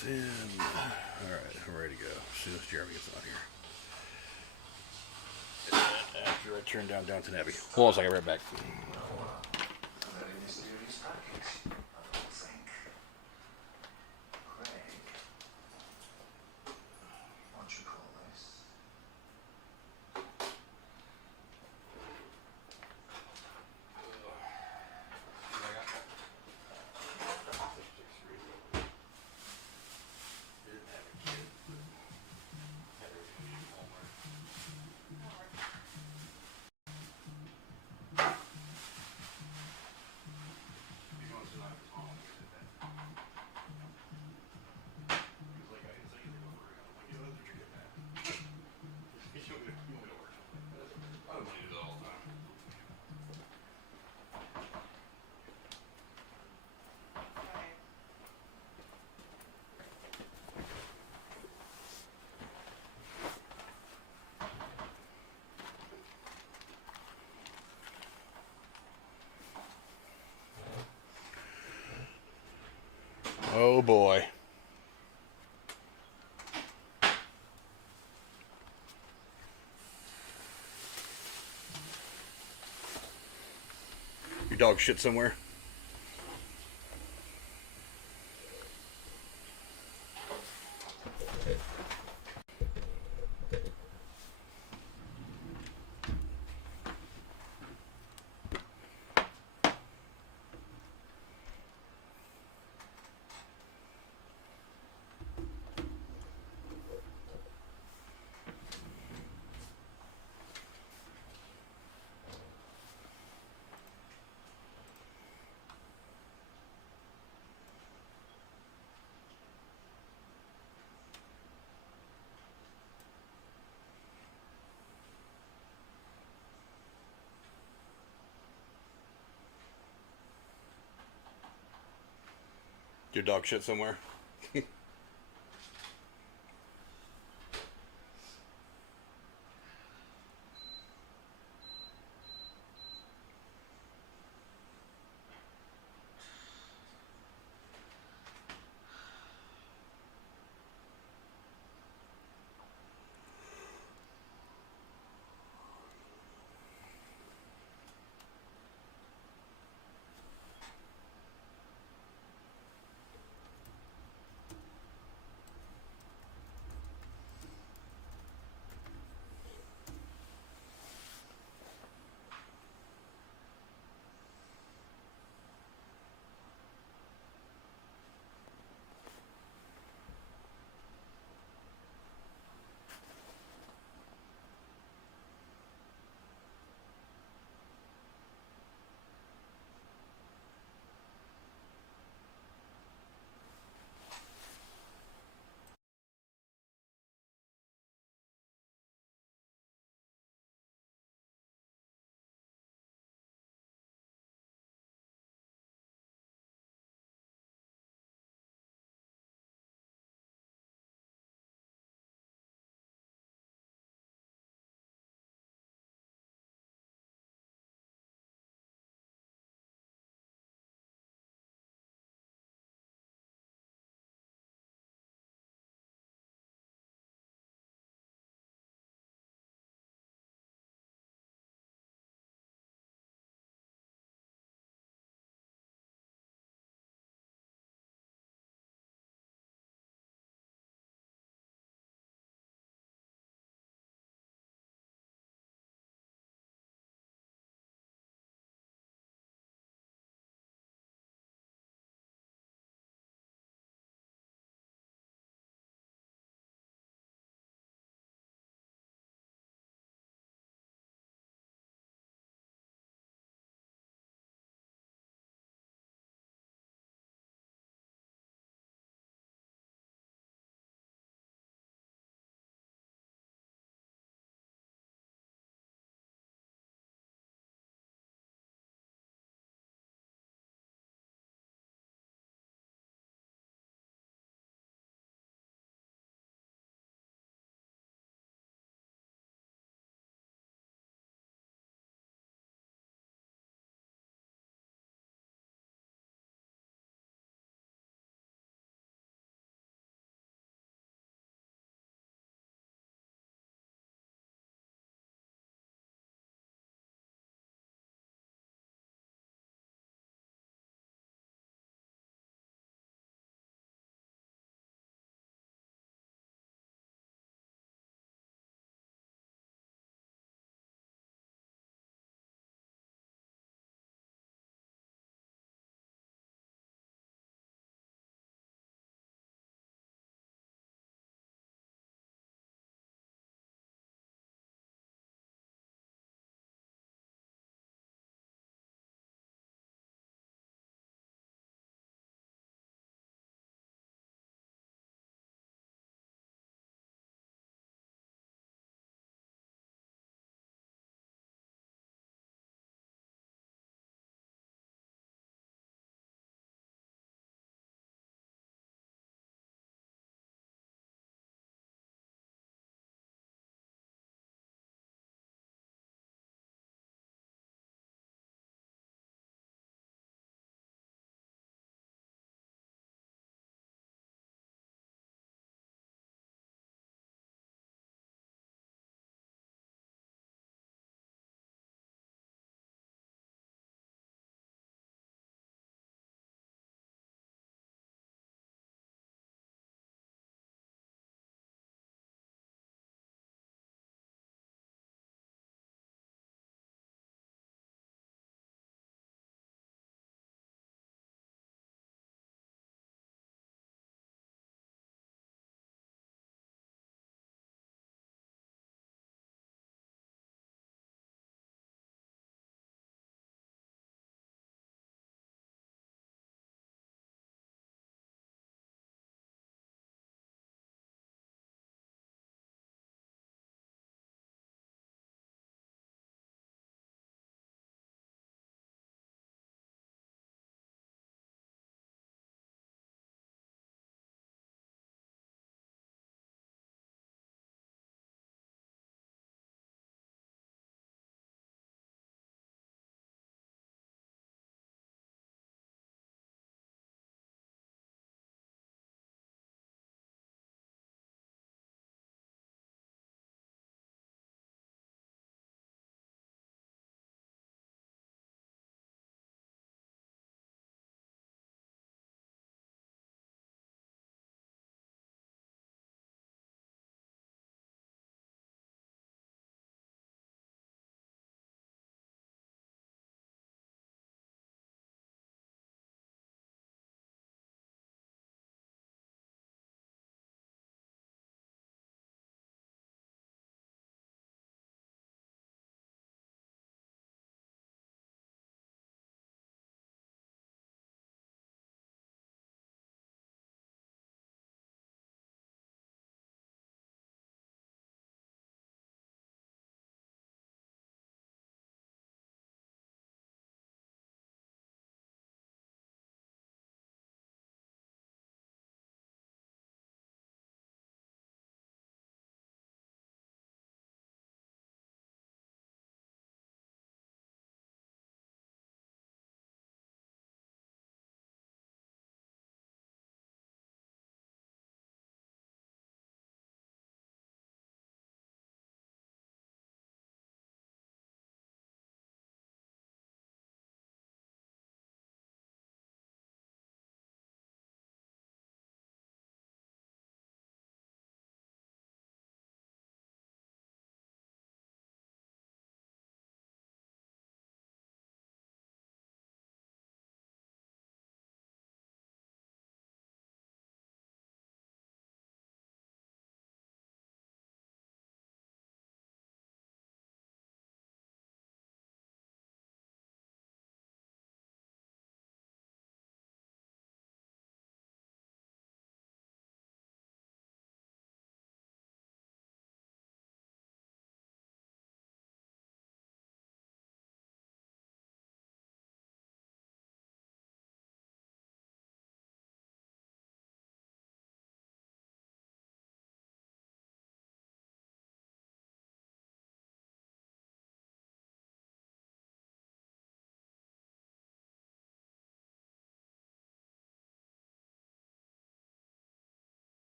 this in. Alright, I'm ready to go. As soon as Jeremy gets on here. And after I turn down Downton Abbey. Hold on a second, right back. Oh boy. Your dog shit somewhere? Your dog shit somewhere?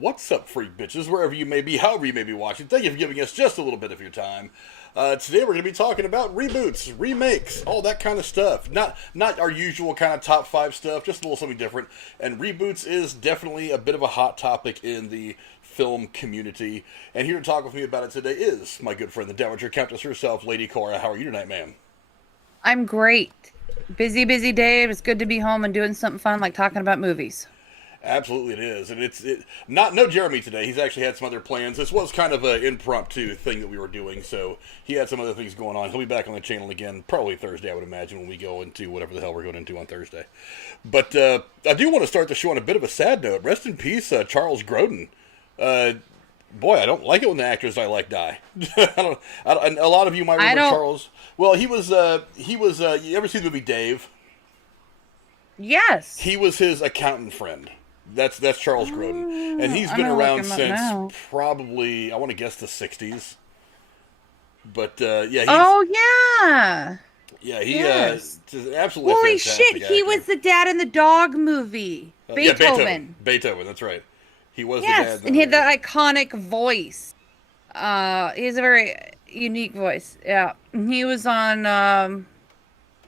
What's up, freak bitches, wherever you may be, however you may be watching. Thank you for giving us just a little bit of your time. Today we're going to be talking about reboots, remakes, all that kind of stuff. Not our usual kind of top 5 stuff, just a little something different. And reboots is definitely a bit of a hot topic in the film community. And here to talk with me about it today is my good friend, the Dowager Countess herself, Lady Cora. How are you tonight, ma'am? I'm great. Busy day. It's good to be home and doing something fun like talking about movies. Absolutely, it is, and no Jeremy today. He's actually had some other plans. This was kind of an impromptu thing that we were doing, so he had some other things going on. He'll be back on the channel again probably Thursday, I would imagine, when we go into whatever the hell we're going into on Thursday. But I do want to start the show on a bit of a sad note. Rest in peace, Charles Grodin. Boy, I don't like it when the actors I like die. A lot of you might remember Charles. Well, he was. You ever see the movie Dave? Yes. He was his accountant friend. That's Charles Grodin, and he's been around since probably, I want to guess, the 60s. But yeah. Yeah, he is absolutely holy fantastic shit! actor. He was the dad in the dog movie. Beethoven. Yeah, Beethoven. That's right. He was the dad. And he had that iconic voice. He has a very unique voice. Yeah, he was on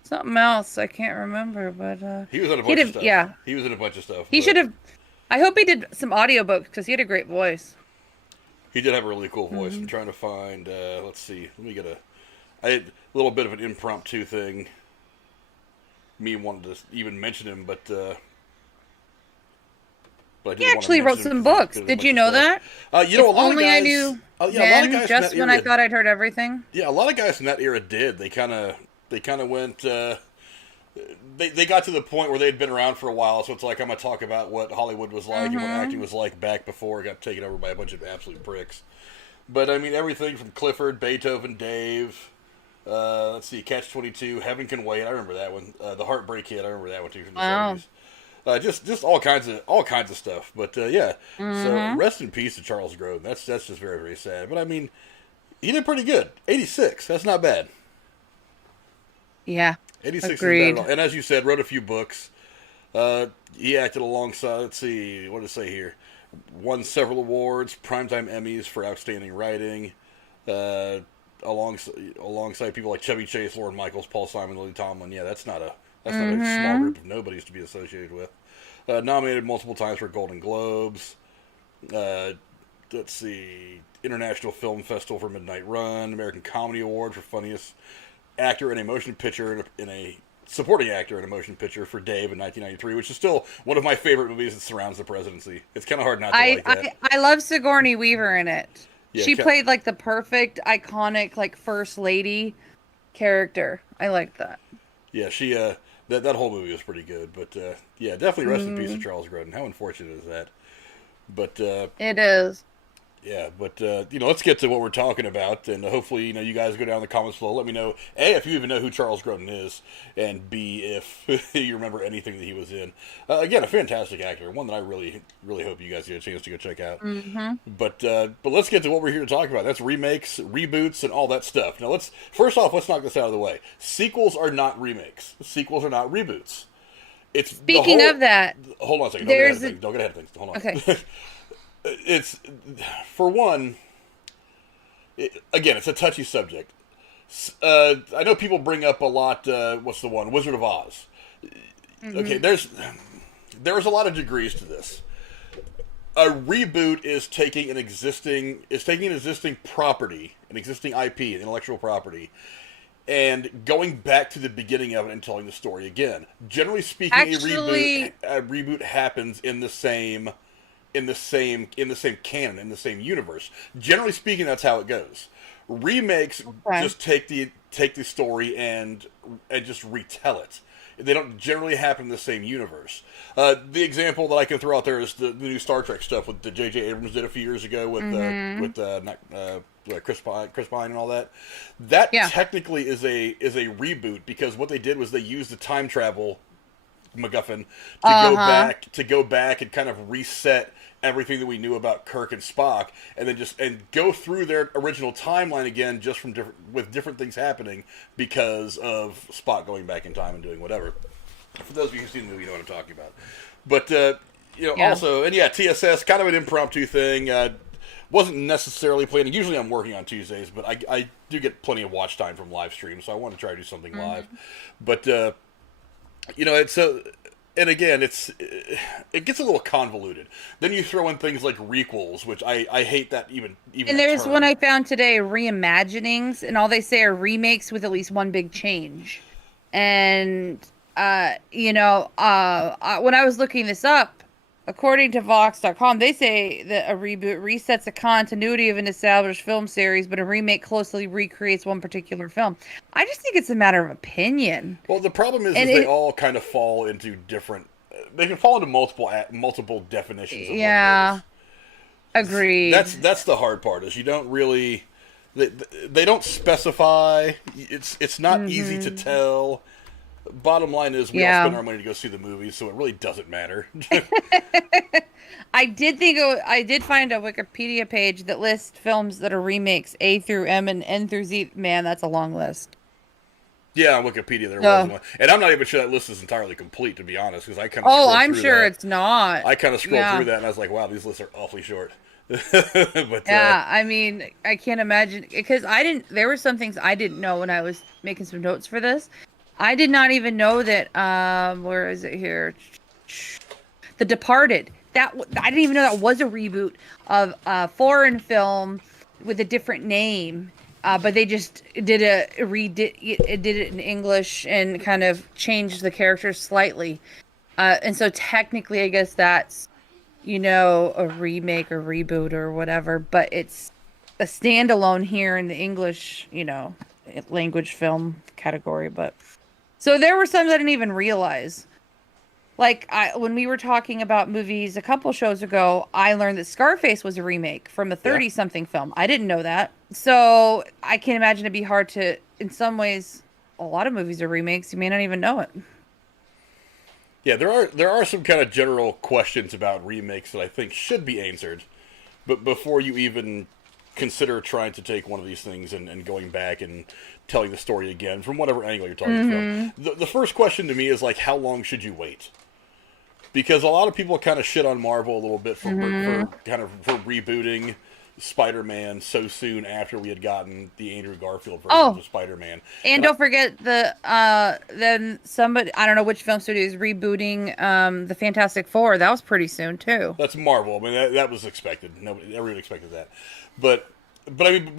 something else. I can't remember, but he was in a bunch of stuff. Yeah, he was in a bunch of stuff. He should have. I hope he did some audiobooks because he had a great voice. He did have a really cool voice. I'm trying to find. Let's see. Let me get I had a little bit of an impromptu thing. Me wanted to even mention him, but I he actually wrote some books. Did you know that? A lot of guys. I knew. A lot of guys just when I thought I'd heard everything. Yeah, a lot of guys in that era did. They kind of went. They got to the point where they'd been around for a while, so it's like I'm going to talk about what Hollywood was like and what acting was like back before it got taken over by a bunch of absolute pricks. But, I mean, everything from Clifford, Beethoven, Dave, let's see, Catch-22, Heaven Can Wait, I remember that one. The Heartbreak Kid, I remember that one too from the 70s. Just all kinds of stuff. But, yeah, so rest in peace to Charles Grodin. That's just very, very sad. But, I mean, he did pretty good. 86, that's not bad. Yeah. 86 Agreed. is bad at all. And as you said, wrote a few books. He acted alongside, let's see, what does it say here? Won several awards, Primetime Emmys for outstanding writing, alongside people like Chevy Chase, Lorne Michaels, Paul Simon, Lily Tomlin. Yeah, that's not a small group of nobodies to be associated with. Nominated multiple times for Golden Globes. Let's see, International Film Festival for Midnight Run, American Comedy Award for Funniest Actor in a Motion Picture in a Supporting Actor in a Motion Picture for Dave in 1993, which is still one of my favorite movies that surrounds the presidency. It's kind of hard not to like that. I love Sigourney Weaver in it. Yeah, she played like the perfect, iconic, like first lady character. I liked that. Yeah, she that whole movie was pretty good. But yeah, definitely rest in peace to Charles Grodin. How unfortunate is that? But it is. Yeah, but, let's get to what we're talking about, and hopefully, you guys go down in the comments below. Let me know, A, if you even know who Charles Grodin is, and B, if you remember anything that he was in. Again, a fantastic actor, one that I really, really hope you guys get a chance to go check out. But let's get to what we're here to talk about. That's remakes, reboots, and all that stuff. Now, first off, let's knock this out of the way. Sequels are not remakes. Sequels are not reboots. Speaking of that... Hold on a second. Don't get ahead of things. Hold on. Okay. It's, for one, it's a touchy subject. I know people bring up a lot, what's the one? Wizard of Oz. Okay, there's a lot of degrees to this. A reboot is taking an existing property, an existing IP, an intellectual property, and going back to the beginning of it and telling the story again. Generally speaking, a reboot happens in the same canon, in the same universe. Generally speaking, that's how it goes. Remakes just take the story and just retell it. They don't generally happen in the same universe. The example that I can throw out there is the new Star Trek stuff with the J.J. Abrams did a few years ago with Chris Pine and all that. That technically is a reboot because what they did was they used the time travel MacGuffin to go back and kind of reset everything that we knew about Kirk and Spock, and then go through their original timeline again, just from different things happening because of Spock going back in time and doing whatever. For those of you who've seen the movie, you know what I'm talking about. But Yeah. Also, and TSS, kind of an impromptu thing. Wasn't necessarily planning. Usually I'm working on Tuesdays, but I do get plenty of watch time from live streams, so I want to try to do something live. But, it's and again, it gets a little convoluted. Then you throw in things like requels, which I hate that even. And there's one I found today, reimaginings, and all they say are remakes with at least one big change. And when I was looking this up, according to Vox.com, they say that a reboot resets a continuity of an established film series, but a remake closely recreates one particular film. I just think it's a matter of opinion. Well, the problem is they all kind of fall into different. They can fall into multiple definitions. Of what it is. Agreed. That's the hard part. Is you don't really. They don't specify. It's not easy to tell. Bottom line is we all spend our money to go see the movies, so it really doesn't matter. I did find a Wikipedia page that lists films that are remakes A through M and N through Z. Man, that's a long list. Yeah, on Wikipedia there was one, and I'm not even sure that list is entirely complete, to be honest, because I kind of I'm sure it's not. I kind of scrolled through that and I was like, wow, these lists are awfully short. But I mean, I can't imagine, because there were some things I didn't know when I was making some notes for this. I did not even know that. Where is it here? The Departed. I didn't even know that was a reboot of a foreign film with a different name. But they just did it in English and kind of changed the characters slightly. And so technically, I guess that's a remake or reboot or whatever. But it's a standalone here in the English language film category, but. So there were some that I didn't even realize. Like, when we were talking about movies a couple shows ago, I learned that Scarface was a remake from a 30-something film. I didn't know that. So I can imagine it'd be hard to, in some ways, a lot of movies are remakes. You may not even know it. Yeah, there are some kind of general questions about remakes that I think should be answered. But before you even consider trying to take one of these things and going back and telling the story again from whatever angle you're talking from. The first question to me is like, how long should you wait? Because a lot of people kind of shit on Marvel a little bit for rebooting Spider-Man so soon after we had gotten the Andrew Garfield version of Spider-Man. And don't forget then somebody, I don't know which film studio is rebooting the Fantastic Four. That was pretty soon too. That's Marvel. I mean, that was expected. Everyone expected that. But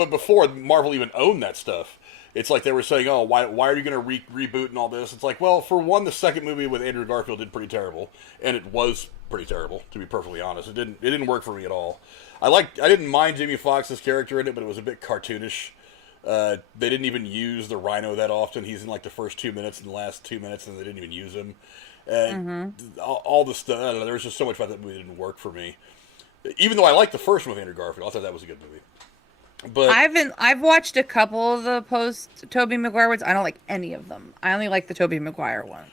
before Marvel even owned that stuff, it's like they were saying, oh, why are you going to reboot and all this? It's like, well, for one, the second movie with Andrew Garfield did pretty terrible, and it was pretty terrible, to be perfectly honest. It didn't work for me at all. I didn't mind Jamie Foxx's character in it, but it was a bit cartoonish. They didn't even use the Rhino that often. He's in like the first 2 minutes and the last 2 minutes, and they didn't even use him. All the stuff. I don't know. There was just so much about that movie that didn't work for me. Even though I liked the first one with Andrew Garfield, I thought that was a good movie. But I've watched a couple of the post Tobey Maguire ones. I don't like any of them. I only like the Tobey Maguire one.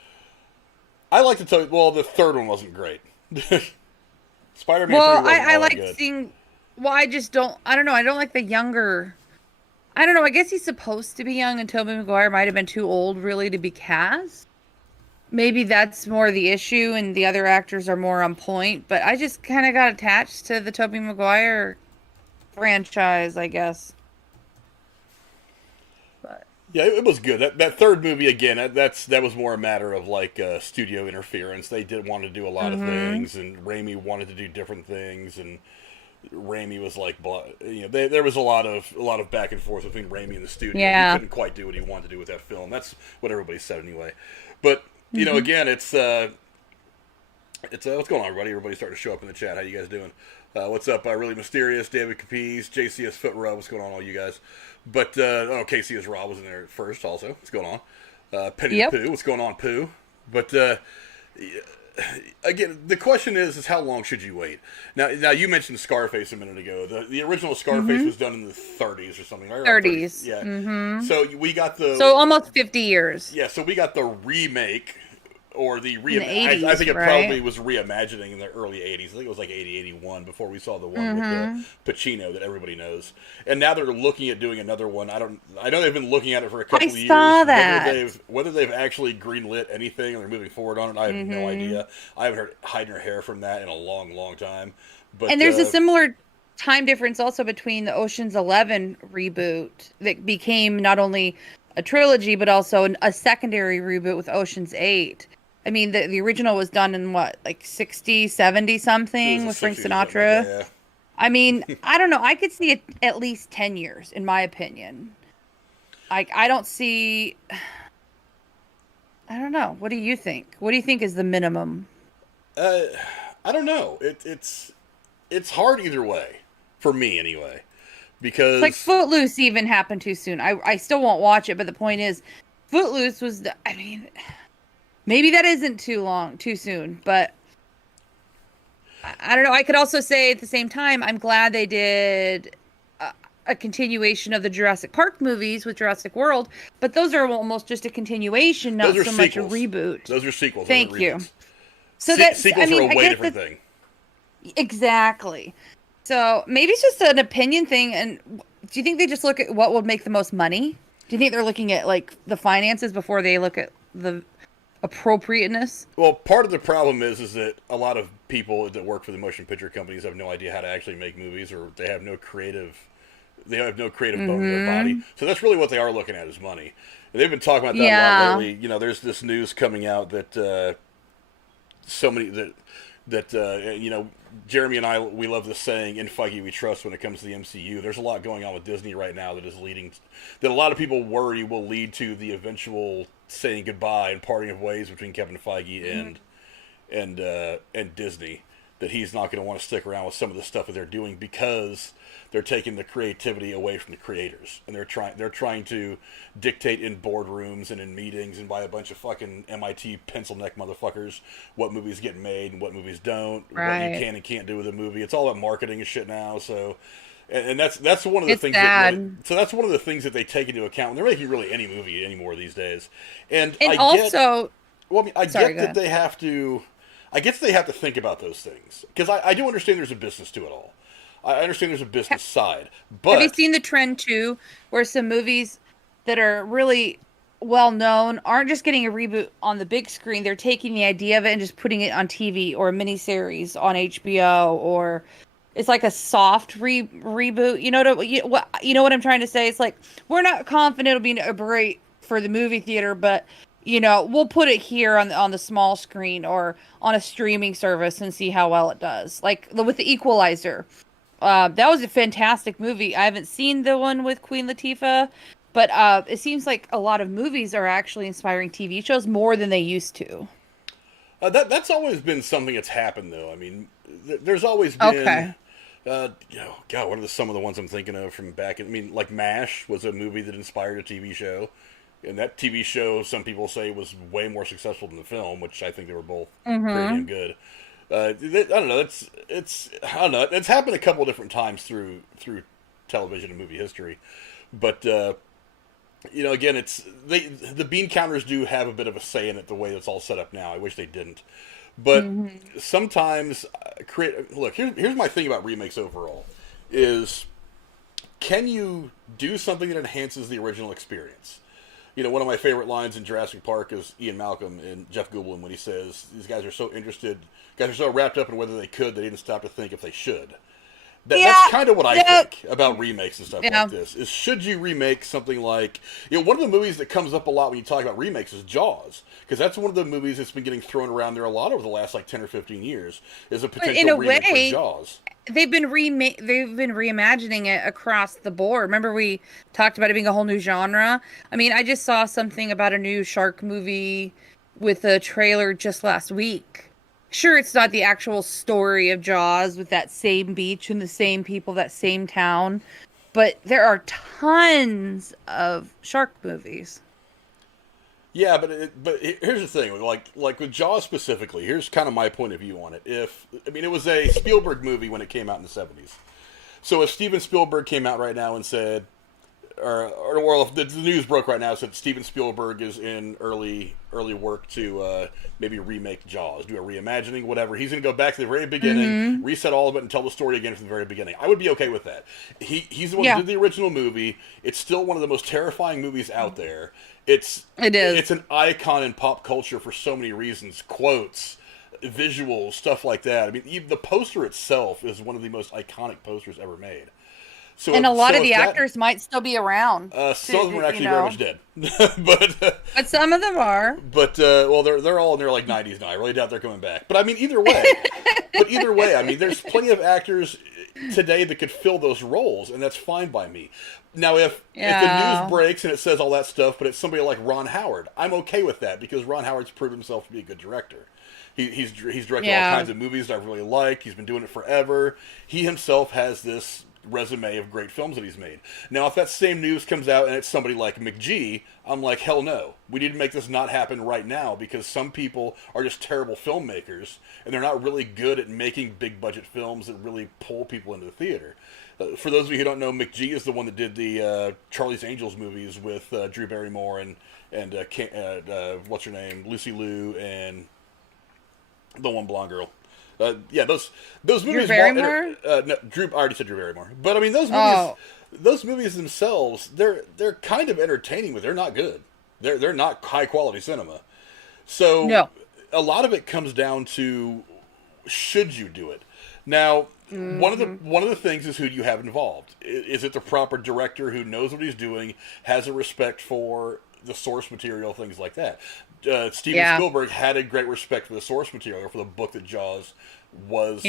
I like the third one wasn't great. Spider-Man. Well, I like seeing. Well, I don't know. I don't like the younger. I don't know. I guess he's supposed to be young, and Tobey Maguire might have been too old, really, to be cast. Maybe that's more the issue, and the other actors are more on point. But I just kind of got attached to the Tobey Maguire franchise, I guess. But yeah, it was good. That third movie again. That was more a matter of like studio interference. They did want to do a lot of things, and Raimi wanted to do different things, and Raimi was like, there was a lot of back and forth between Raimi and the studio. Yeah. He couldn't quite do what he wanted to do with that film. That's what everybody said anyway. But again, it's what's going on, everybody? Everybody's starting to show up in the chat. How you guys doing? What's up? Really Mysterious, David Capiz, JCS Foot Rub. What's going on, all you guys? But Casey is Raw was in there first. Also, what's going on? Penny Pooh. What's going on, Pooh? But again, the question is how long should you wait? Now you mentioned Scarface a minute ago. The original Scarface was done in the 30s or something, right? 30s. Yeah. So we got so almost 50 years. Yeah. So we got the remake or the In the I 80s, think it right? probably was reimagining in the early 80s. I think it was like 80, 81 before we saw the one with the Pacino that everybody knows. And now they're looking at doing another one. I know they've been looking at it for a couple of years. saw that. Whether they've actually greenlit anything or they're moving forward on it, I have no idea. I haven't heard hiding her hair from that in a long, long time. But And there's a similar time difference also between the Ocean's 11 reboot that became not only a trilogy but also a secondary reboot with Ocean's 8. I mean, the original was done in what, like 60, 70 something with Frank Sinatra. Yeah. I mean, I don't know. I could see it at least 10 years, in my opinion. I don't see. I don't know. What do you think? What do you think is the minimum? I don't know. It's hard either way, for me anyway, because It's like Footloose even happened too soon. I still won't watch it, but the point is, Footloose was. I mean, maybe that isn't too soon, but I don't know. I could also say at the same time, I'm glad they did a continuation of the Jurassic Park movies with Jurassic World, but those are almost just a continuation, not so much a reboot. Those are sequels. Thank you. Reboots. So that sequels are a way different thing. Exactly. So maybe it's just an opinion thing. And do you think they just look at what would make the most money? Do you think they're looking at like the finances before they look at the appropriateness? Well, part of the problem is that a lot of people that work for the motion picture companies have no idea how to actually make movies, or they have no creative bone in their body. So that's really what they are looking at, is money. And they've been talking about that a lot lately. You know, there's this news coming out that you know, Jeremy and I, we love the saying, "In Feige we trust," when it comes to the MCU. There's a lot going on with Disney right now that a lot of people worry will lead to the eventual saying goodbye and parting of ways between Kevin Feige and Disney. That he's not going to want to stick around with some of the stuff that they're doing because they're taking the creativity away from the creators, and they're trying to dictate in boardrooms and in meetings and by a bunch of fucking MIT pencil neck motherfuckers what movies get made and what movies don't, what you can and can't do with a movie. It's all about marketing and shit now. So, and that's one of the things. So that's one of the things that they take into account when they're making really any movie anymore these days. And I get that they have to. I guess they have to think about those things, because I do understand there's a business to it all. I understand there's a business side, but have you seen the trend too, where some movies that are really well known aren't just getting a reboot on the big screen? They're taking the idea of it and just putting it on TV or a miniseries on HBO, or it's like a soft reboot. You know what I'm trying to say? It's like, we're not confident it'll be great for the movie theater, but you know, we'll put it here on the small screen or on a streaming service and see how well it does. Like with The Equalizer. That was a fantastic movie. I haven't seen the one with Queen Latifah, but it seems like a lot of movies are actually inspiring TV shows more than they used to. That's always been something that's happened, though. I mean, there's always been... God, what are some of the ones I'm thinking of from back... like MASH was a movie that inspired a TV show. And that TV show, some people say, was way more successful than the film, which I think they were both pretty damn good. I don't know. It's happened a couple of different times through television and movie history, but again, the bean counters do have a bit of a say in it the way it's all set up now. I wish they didn't, but sometimes look. Here's my thing about remakes overall: is can you do something that enhances the original experience? You know, one of my favorite lines in Jurassic Park is Ian Malcolm and Jeff Goldblum when he says, "These guys are so wrapped up in whether they could, they didn't stop to think if they should." That's kind of what I think about remakes and stuff like this. Is should you remake something like, one of the movies that comes up a lot when you talk about remakes is Jaws, because that's one of the movies that's been getting thrown around there a lot over the last 10 or 15 years. Is a potential remake for Jaws. They've been reimagining it across the board. Remember we talked about it being a whole new genre? I mean, I just saw something about a new shark movie with a trailer just last week. Sure, it's not the actual story of Jaws with that same beach and the same people, that same town, but there are tons of shark movies. Yeah, but here's the thing, like with Jaws specifically. Here's kind of my point of view on it. It was a Spielberg movie when it came out in the 70s. So if Steven Spielberg came out right now and said, or the news broke right now said Steven Spielberg is in early work to maybe remake Jaws, do a reimagining, whatever. He's going to go back to the very beginning, reset all of it, and tell the story again from the very beginning. I would be okay with that. He's the one who did the original movie. It's still one of the most terrifying movies out there. It is. It's an icon in pop culture for so many reasons. Quotes, visuals, stuff like that. I mean, even the poster itself is one of the most iconic posters ever made. So and a lot of the actors might still be around. Some of them are actually very much dead, but some of them are. But well, they're all in their like 90s now. I really doubt they're coming back. But I mean, either way, I mean, there's plenty of actors today that could fill those roles, and that's fine by me. Now, if the news breaks and it says all that stuff, but it's somebody like Ron Howard, I'm okay with that because Ron Howard's proven himself to be a good director. He's directed all kinds of movies that I really like. He's been doing it forever. He himself has this resume of great films that he's made. Now, if that same news comes out and it's somebody like McG, I'm like, hell no. We need to make this not happen right now because some people are just terrible filmmakers and they're not really good at making big budget films that really pull people into the theater. For those of you who don't know, McG is the one that did the Charlie's Angels movies with Drew Barrymore and what's her name, Lucy Liu, and the one blonde girl. Those movies. Drew Barrymore? No, I already said Drew Barrymore. But I mean, those movies themselves, they're kind of entertaining, but they're not good. They're not high quality cinema. So a lot of it comes down to should you do it? Now, one of the things is who you have involved. Is it the proper director who knows what he's doing, has a respect for the source material, things like that. Steven Spielberg had a great respect for the source material, for the book that Jaws was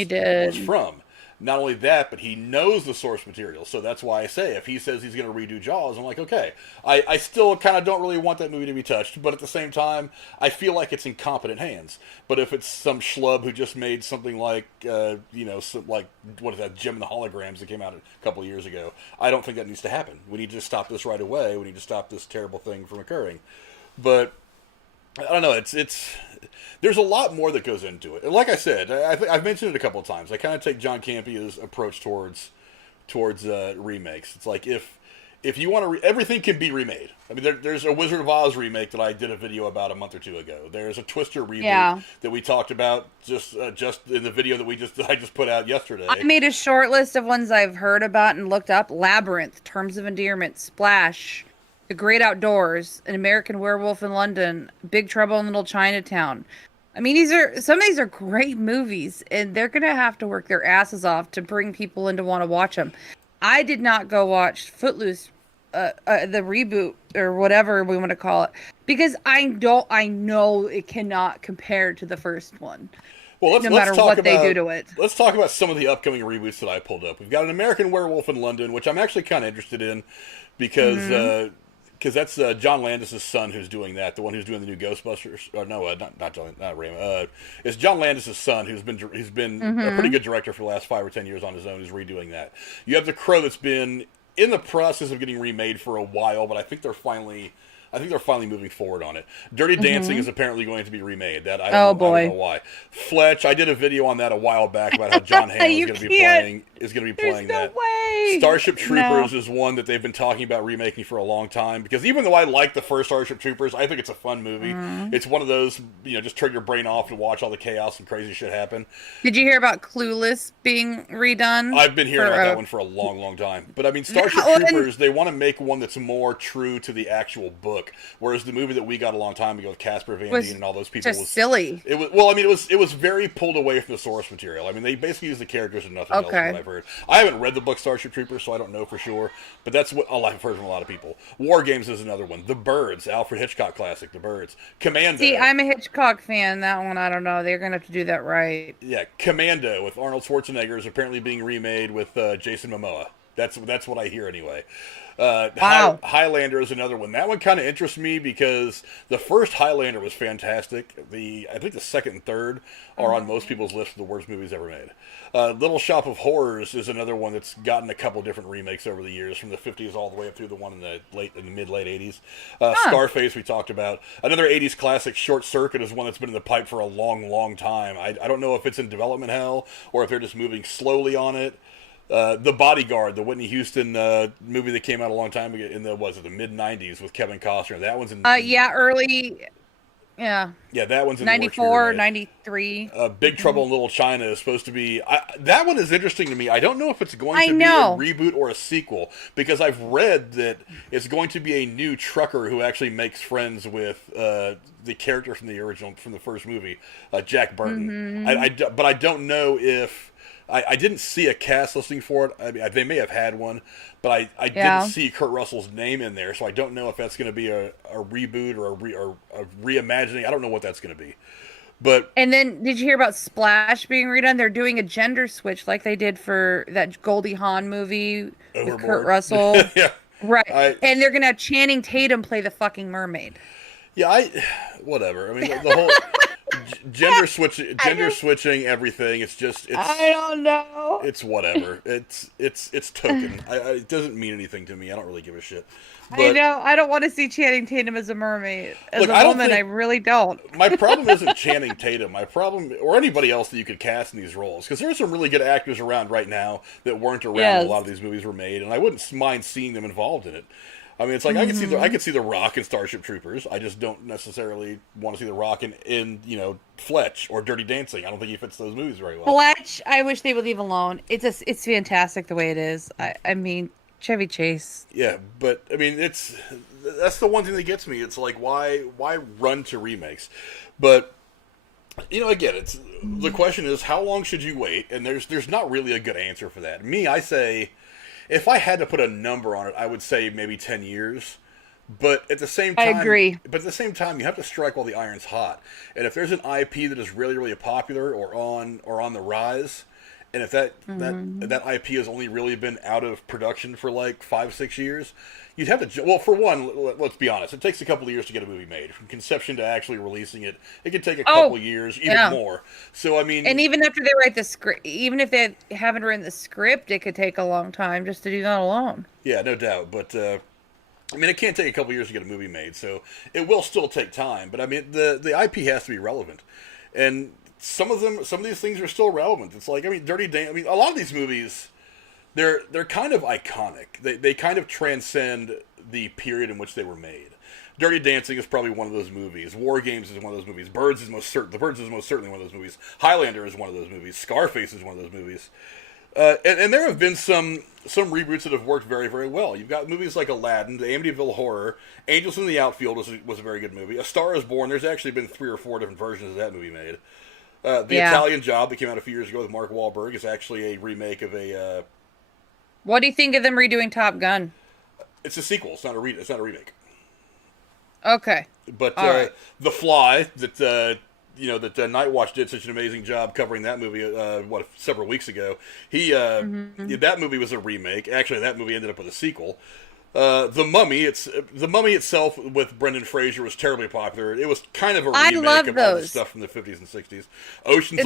from. Not only that, but he knows the source material. So that's why I say, if he says he's going to redo Jaws, I'm like, okay. I still kind of don't really want that movie to be touched, but at the same time, I feel like it's in competent hands. But if it's some schlub who just made something like, like, what is that, Jim and the Holograms that came out a couple of years ago, I don't think that needs to happen. We need to stop this right away. We need to stop this terrible thing from occurring. But I don't know. It's there's a lot more that goes into it. And like I said, I've mentioned it a couple of times. I kind of take John Campia's approach towards remakes. It's like if you want to, everything can be remade. I mean, there's a Wizard of Oz remake that I did a video about a month or two ago. There's a Twister reboot that we talked about just in the video that I just put out yesterday. I made a short list of ones I've heard about and looked up: Labyrinth, Terms of Endearment, Splash, The Great Outdoors, An American Werewolf in London, Big Trouble in Little Chinatown. I mean, some of these are great movies, and they're going to have to work their asses off to bring people in to want to watch them. I did not go watch Footloose, the reboot, or whatever we want to call it, because I know it cannot compare to the first one. Well, no matter what they do to it. Let's talk about some of the upcoming reboots that I pulled up. We've got An American Werewolf in London, which I'm actually kind of interested in, because that's John Landis' son who's doing that, the one who's doing the new Ghostbusters. Or no, not John, not Raymond. It's John Landis' son who's been a pretty good director for the last 5 or 10 years on his own. Who's redoing that. You have The Crow that's been in the process of getting remade for a while, but I think they're finally moving forward on it. Dirty Dancing is apparently going to be remade. That I don't know why. Fletch, I did a video on that a while back about how John Hamm is going to be playing that. Way. Starship Troopers is one that they've been talking about remaking for a long time, because even though I like the first Starship Troopers, I think it's a fun movie. It's one of those, just turn your brain off and watch all the chaos and crazy shit happen. Did you hear about Clueless being redone? I've been hearing about that one for a long, long time. But I mean, Starship Troopers, they want to make one that's more true to the actual book, whereas the movie that we got a long time ago with Casper Van Dien and all those people was silly. It was very pulled away from the source material. I mean, they basically used the characters and nothing else, from what I've heard. I haven't read the book Starship Troopers, so I don't know for sure, but that's what I've heard from a lot of people. War Games is another one. The Birds, Alfred Hitchcock classic, The Birds. Commando. See, I'm a Hitchcock fan. That one, I don't know. They're going to have to do that right. Yeah, Commando with Arnold Schwarzenegger is apparently being remade with Jason Momoa. That's what I hear anyway. Wow. Highlander is another one. That one kind of interests me because the first Highlander was fantastic. I think the second and third are on most people's list of the worst movies ever made. Little Shop of Horrors is another one that's gotten a couple different remakes over the years, from the 50s all the way up through the one in the mid-late 80s. Scarface we talked about. Another 80s classic, Short Circuit, is one that's been in the pipe for a long, long time. I don't know if it's in development hell or if they're just moving slowly on it. The Bodyguard, the Whitney Houston movie that came out a long time ago in the mid '90s with Kevin Costner. That one's in yeah, early, yeah. yeah, that one's in the works. 94, 93. Big Trouble in Little China is supposed to be. That one is interesting to me. I don't know if it's going to be a reboot or a sequel because I've read that it's going to be a new trucker who actually makes friends with the character from the first movie, Jack Burton. But I don't know if. I didn't see a cast listing for it. I mean, they may have had one, but I didn't see Kurt Russell's name in there, so I don't know if that's going to be a reboot or a reimagining. I don't know what that's going to be. But and then, did you hear about Splash being redone? They're doing a gender switch like they did for that Goldie Hawn movie with Kurt Russell. Yeah. Right. And they're going to have Channing Tatum play the fucking mermaid. Yeah, whatever. I mean, the whole gender switching, everything. It's I don't know. It's whatever. It's token. It doesn't mean anything to me. I don't really give a shit. But, I know. I don't want to see Channing Tatum as a mermaid. As a woman, I really don't. My problem isn't Channing Tatum. My problem, or anybody else that you could cast in these roles, because there's some really good actors around right now that weren't around when a lot of these movies were made, and I wouldn't mind seeing them involved in it. I mean, it's like I could see the Rock in Starship Troopers. I just don't necessarily want to see the Rock in Fletch or Dirty Dancing. I don't think he fits those movies very well. Fletch, I wish they would leave alone. It's fantastic the way it is. I mean, Chevy Chase. Yeah, but I mean, that's the one thing that gets me. It's like why run to remakes? But again, the question is how long should you wait? And there's not really a good answer for that. Me, I say. If I had to put a number on it, I would say maybe 10 years. But at the same time, I agree. But at the same time, you have to strike while the iron's hot. And if there's an IP that is really, really popular or on the rise, and if that IP has only really been out of production for like 5-6 years, you'd have to. Well, for one, let's be honest. It takes a couple of years to get a movie made, from conception to actually releasing it. It could take a couple of years, even more. So I mean, and even after they write the script, even if they haven't written the script, it could take a long time just to do that alone. Yeah, no doubt. But I mean, it can't take a couple of years to get a movie made, so it will still take time. But I mean, the IP has to be relevant, and some of these things are still relevant. It's like, I mean, a lot of these movies, they're kind of iconic. They kind of transcend the period in which they were made. Dirty Dancing is probably one of those movies. War Games is one of those movies. The Birds is most certainly one of those movies. Highlander is one of those movies. Scarface is one of those movies. And there have been some reboots that have worked very, very well. You've got movies like Aladdin, the Amityville Horror, Angels in the Outfield was a very good movie. A Star is Born, there's actually been 3 or 4 different versions of that movie made. The Italian Job that came out a few years ago with Mark Wahlberg is actually a remake of a... What do you think of them redoing Top Gun? It's a sequel. It's not a remake. Okay. But The Fly, that Night Watch did such an amazing job covering that movie, several weeks ago. That movie was a remake. Actually, that movie ended up with a sequel. The Mummy itself with Brendan Fraser was terribly popular. It was kind of a remake of all the stuff from the 50s and 60s. Ocean's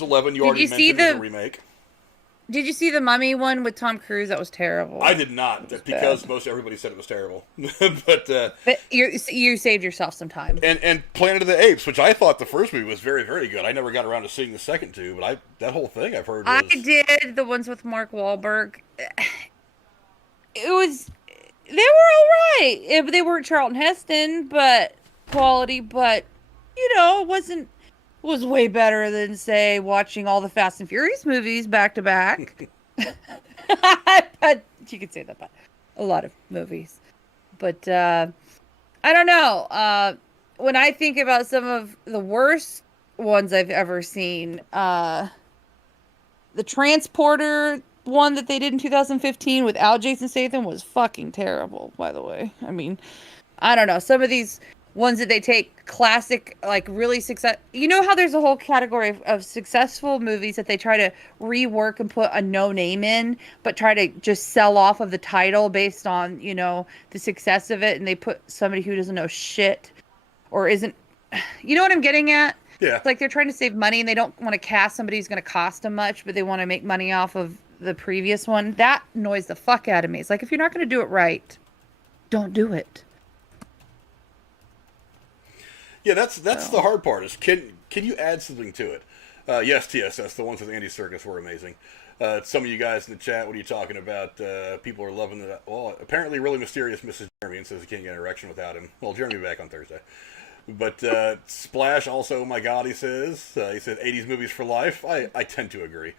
11, you already mentioned, was a remake. Did you see the Mummy one with Tom Cruise? That was terrible. I did not, because most everybody said it was terrible. but you saved yourself some time. And Planet of the Apes, which I thought the first movie was very, very good. I never got around to seeing the second two, but that whole thing I've heard was... I did the ones with Mark Wahlberg. They were all right. They weren't Charlton Heston, but quality. But it was way better than, say, watching all the Fast and Furious movies back to back. But you could say that about a lot of movies. But I don't know. When I think about some of the worst ones I've ever seen, the Transporter one that they did in 2015 without Jason Statham was fucking terrible, by the way. I mean, I don't know. Some of these ones that they take classic, like really success. You know how there's a whole category of successful movies that they try to rework and put a no name in, but try to just sell off of the title based on, the success of it. And they put somebody who doesn't know shit or isn't, you know what I'm getting at? Yeah. It's like they're trying to save money and they don't want to cast somebody who's going to cost them much, but they want to make money off of the previous one. That annoys the fuck out of me. It's like, if you're not going to do it right, don't do it. Yeah, that's the hard part. Is can you add something to it? Yes, TSS. The ones with Andy Serkis were amazing. Some of you guys in the chat, what are you talking about? People are loving the, well, apparently really mysterious Mrs. Jeremy and says he can't get an erection without him. Well, Jeremy will be back on Thursday. But Splash also, oh my God, he says. He said 80s movies for life. I tend to agree.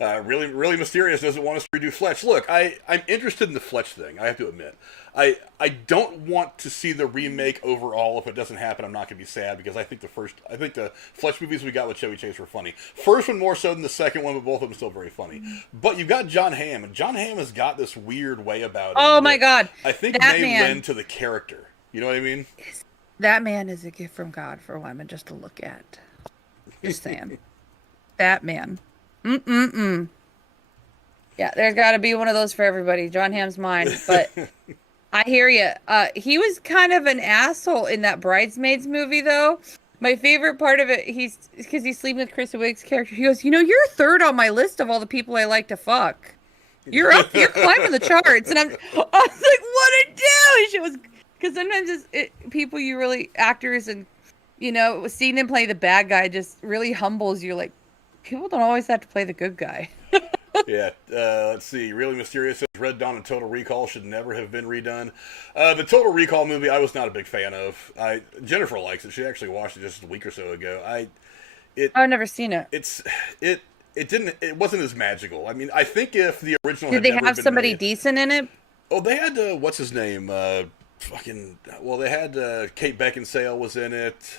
Really Mysterious doesn't want us to redo Fletch. Look, I'm interested in the Fletch thing, I have to admit. I don't want to see the remake overall. If it doesn't happen, I'm not going to be sad, because I think the Fletch movies we got with Chevy Chase were funny. First one more so than the second one, but both of them still very funny. But you've got John Hamm, and John Hamm has got this weird way about him. Oh my God. I think may lend to the character. You know what I mean? That man is a gift from God for women just to look at. Just saying. That man. Yeah, there's got to be one of those for everybody. John Hamm's mine, but I hear you. He was kind of an asshole in that Bridesmaids movie, though. My favorite part of it, because he's sleeping with Kristen Wiig's character. He goes, you're third on my list of all the people I like to fuck. You're up. You're climbing the charts, and I was like, what a douche! It was because sometimes people actors and seeing them play the bad guy just really humbles you. Like, people don't always have to play the good guy. Yeah, let's see. Really Mysterious says Red Dawn and Total Recall should never have been redone. The Total Recall movie, I was not a big fan of. Jennifer likes it. She actually watched it just a week or so ago. I've never seen it. It wasn't as magical. I mean, I think if the original did they have somebody decent in it? Oh, they had what's his name? They had Kate Beckinsale was in it.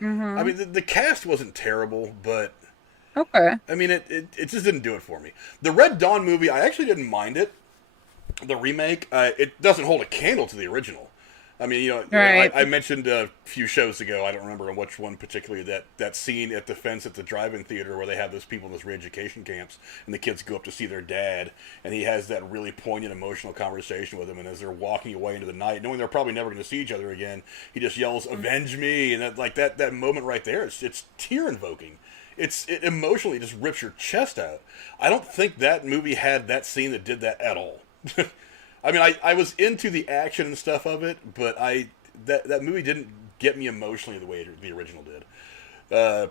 I mean, the cast wasn't terrible, but. Okay. I mean, it just didn't do it for me. The Red Dawn movie, I actually didn't mind it. The remake, it doesn't hold a candle to the original. I mean, right. I mentioned a few shows ago, I don't remember which one particularly, that scene at the fence at the drive-in theater where they have those people in those re-education camps, and the kids go up to see their dad, and he has that really poignant, emotional conversation with them, and as they're walking away into the night, knowing they're probably never going to see each other again, he just yells, "Avenge me!" And that moment right there, it's tear-invoking. It emotionally just rips your chest out. I don't think that movie had that scene that did that at all. I mean, I was into the action and stuff of it, but that movie didn't get me emotionally the way the original did. Yeah,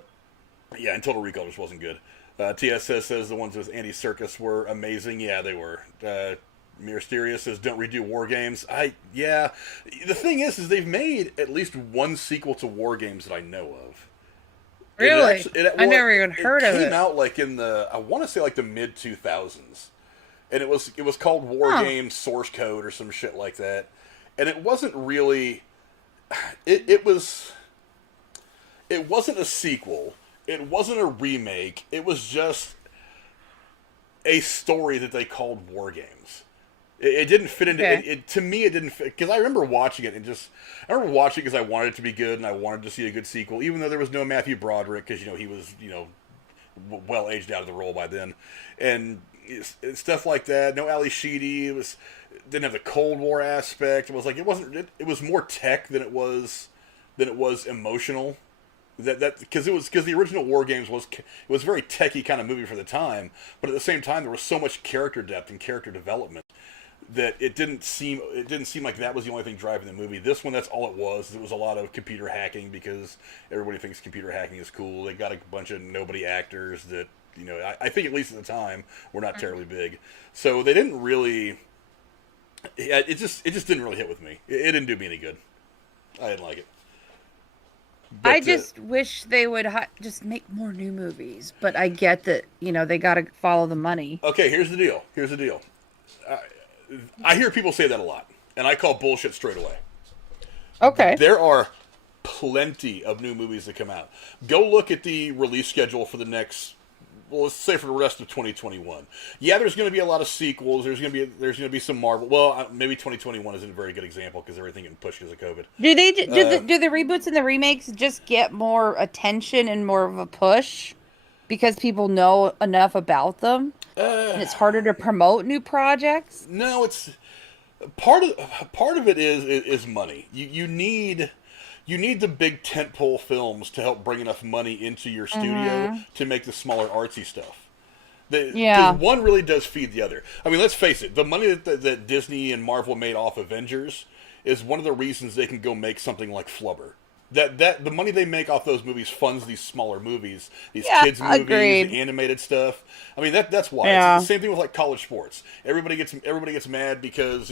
and Total Recall just wasn't good. TSS says the ones with Andy Serkis were amazing. Yeah, they were. Mysterious says don't redo War Games. Yeah. The thing is they've made at least one sequel to War Games that I know of. Really? I never even heard of it. It came out like in I want to say like the mid 2000s, and it was called War Games Source Code or some shit like that, and it wasn't really. It wasn't a sequel. It wasn't a remake. It was just a story that they called War Games. It didn't fit into it. To me, it didn't fit because I remember watching it and I remember watching it because I wanted it to be good and I wanted to see a good sequel, even though there was no Matthew Broderick because he was well aged out of the role by then, and stuff like that. No Ali Sheedy. Didn't have the Cold War aspect. It was like it was more tech than it was emotional. Because the original War Games was very techy kind of movie for the time, but at the same time there was so much character depth and character development that it didn't seem like that was the only thing driving the movie. This one, that's all it was. It was a lot of computer hacking because everybody thinks computer hacking is cool. They got a bunch of nobody actors that I think at least at the time were not terribly big. So they didn't really. It just didn't really hit with me. It didn't do me any good. I didn't like it. But, I just wish they would just make more new movies, but I get that they got to follow the money. Okay, here's the deal. I hear people say that a lot, and I call bullshit straight away. Okay. There are plenty of new movies that come out. Go look at the release schedule for the next, let's say for the rest of 2021. Yeah, there's going to be a lot of sequels. There's going to be some Marvel. Well, maybe 2021 isn't a very good example because everything getting pushed because of COVID. Do the reboots and the remakes just get more attention and more of a push because people know enough about them? And it's harder to promote new projects? No, it's part of it is money. You need the big tentpole films to help bring enough money into your studio to make the smaller artsy stuff. One really does feed the other. I mean, let's face it. The money that Disney and Marvel made off Avengers is one of the reasons they can go make something like Flubber. that the money they make off those movies funds these smaller movies, these Yeah, kids movies, agreed. the animated stuff. I mean that's why. Yeah. It's the same thing with like college sports. Everybody gets mad because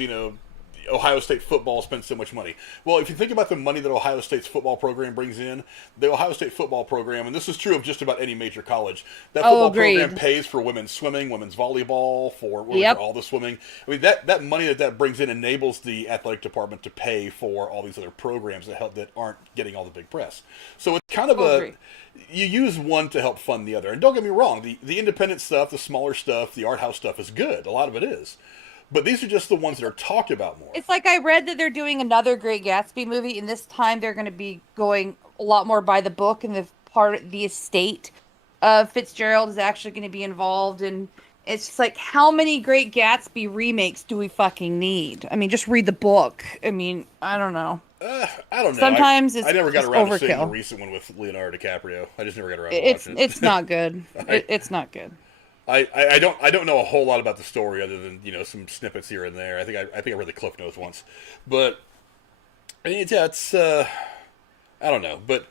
Ohio State football spends so much money. Well, if you think about the money that Ohio State's football program brings in, the Ohio State football program, and this is true of just about any major college, that football program pays for women's swimming, women's volleyball, for all the swimming. I mean, that money that brings in enables the athletic department to pay for all these other programs that aren't getting all the big press. So it's kind of you use one to help fund the other. And don't get me wrong, the independent stuff, the smaller stuff, the art house stuff is good. A lot of it is. But these are just the ones that are talked about more. It's like I read that they're doing another Great Gatsby movie, and this time they're going to be going a lot more by the book, and the estate of Fitzgerald is actually going to be involved. And it's just like, how many Great Gatsby remakes do we fucking need? I mean, just read the book. I mean, I don't know. I don't know. Sometimes I never got around to seeing the overkill. recent one with Leonardo DiCaprio. I just never got around to watching it. It's not good. It's not good. I don't know a whole lot about the story other than some snippets here and there. I think I read the Cliff Notes once, but I mean, it's I don't know. But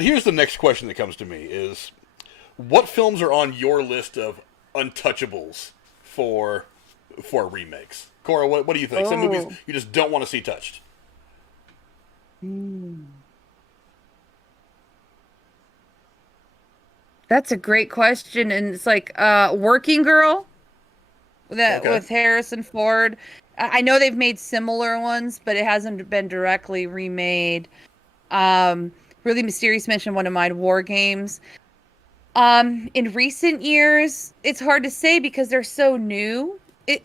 here's the next question that comes to me is, what films are on your list of untouchables for remakes? Cora, what do you think? Some movies you just don't want to see touched. That's a great question, and it's like Working Girl with Harrison Ford. I know they've made similar ones, but it hasn't been directly remade. Really Mysterious mentioned one of mine, War Games. In recent years, it's hard to say because they're so new.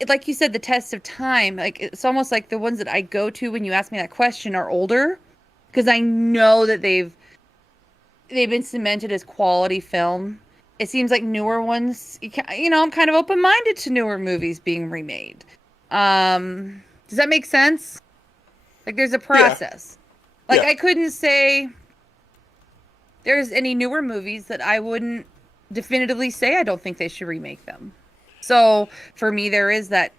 Like you said, the test of time. Like it's almost like the ones that I go to when you ask me that question are older, because I know that they've been cemented as quality film. It seems like newer ones, I'm kind of open-minded to newer movies being remade. Does that make sense? Like there's a process. Yeah. Like I couldn't say there's any newer movies that I wouldn't definitively say I don't think they should remake them. So for me, there is that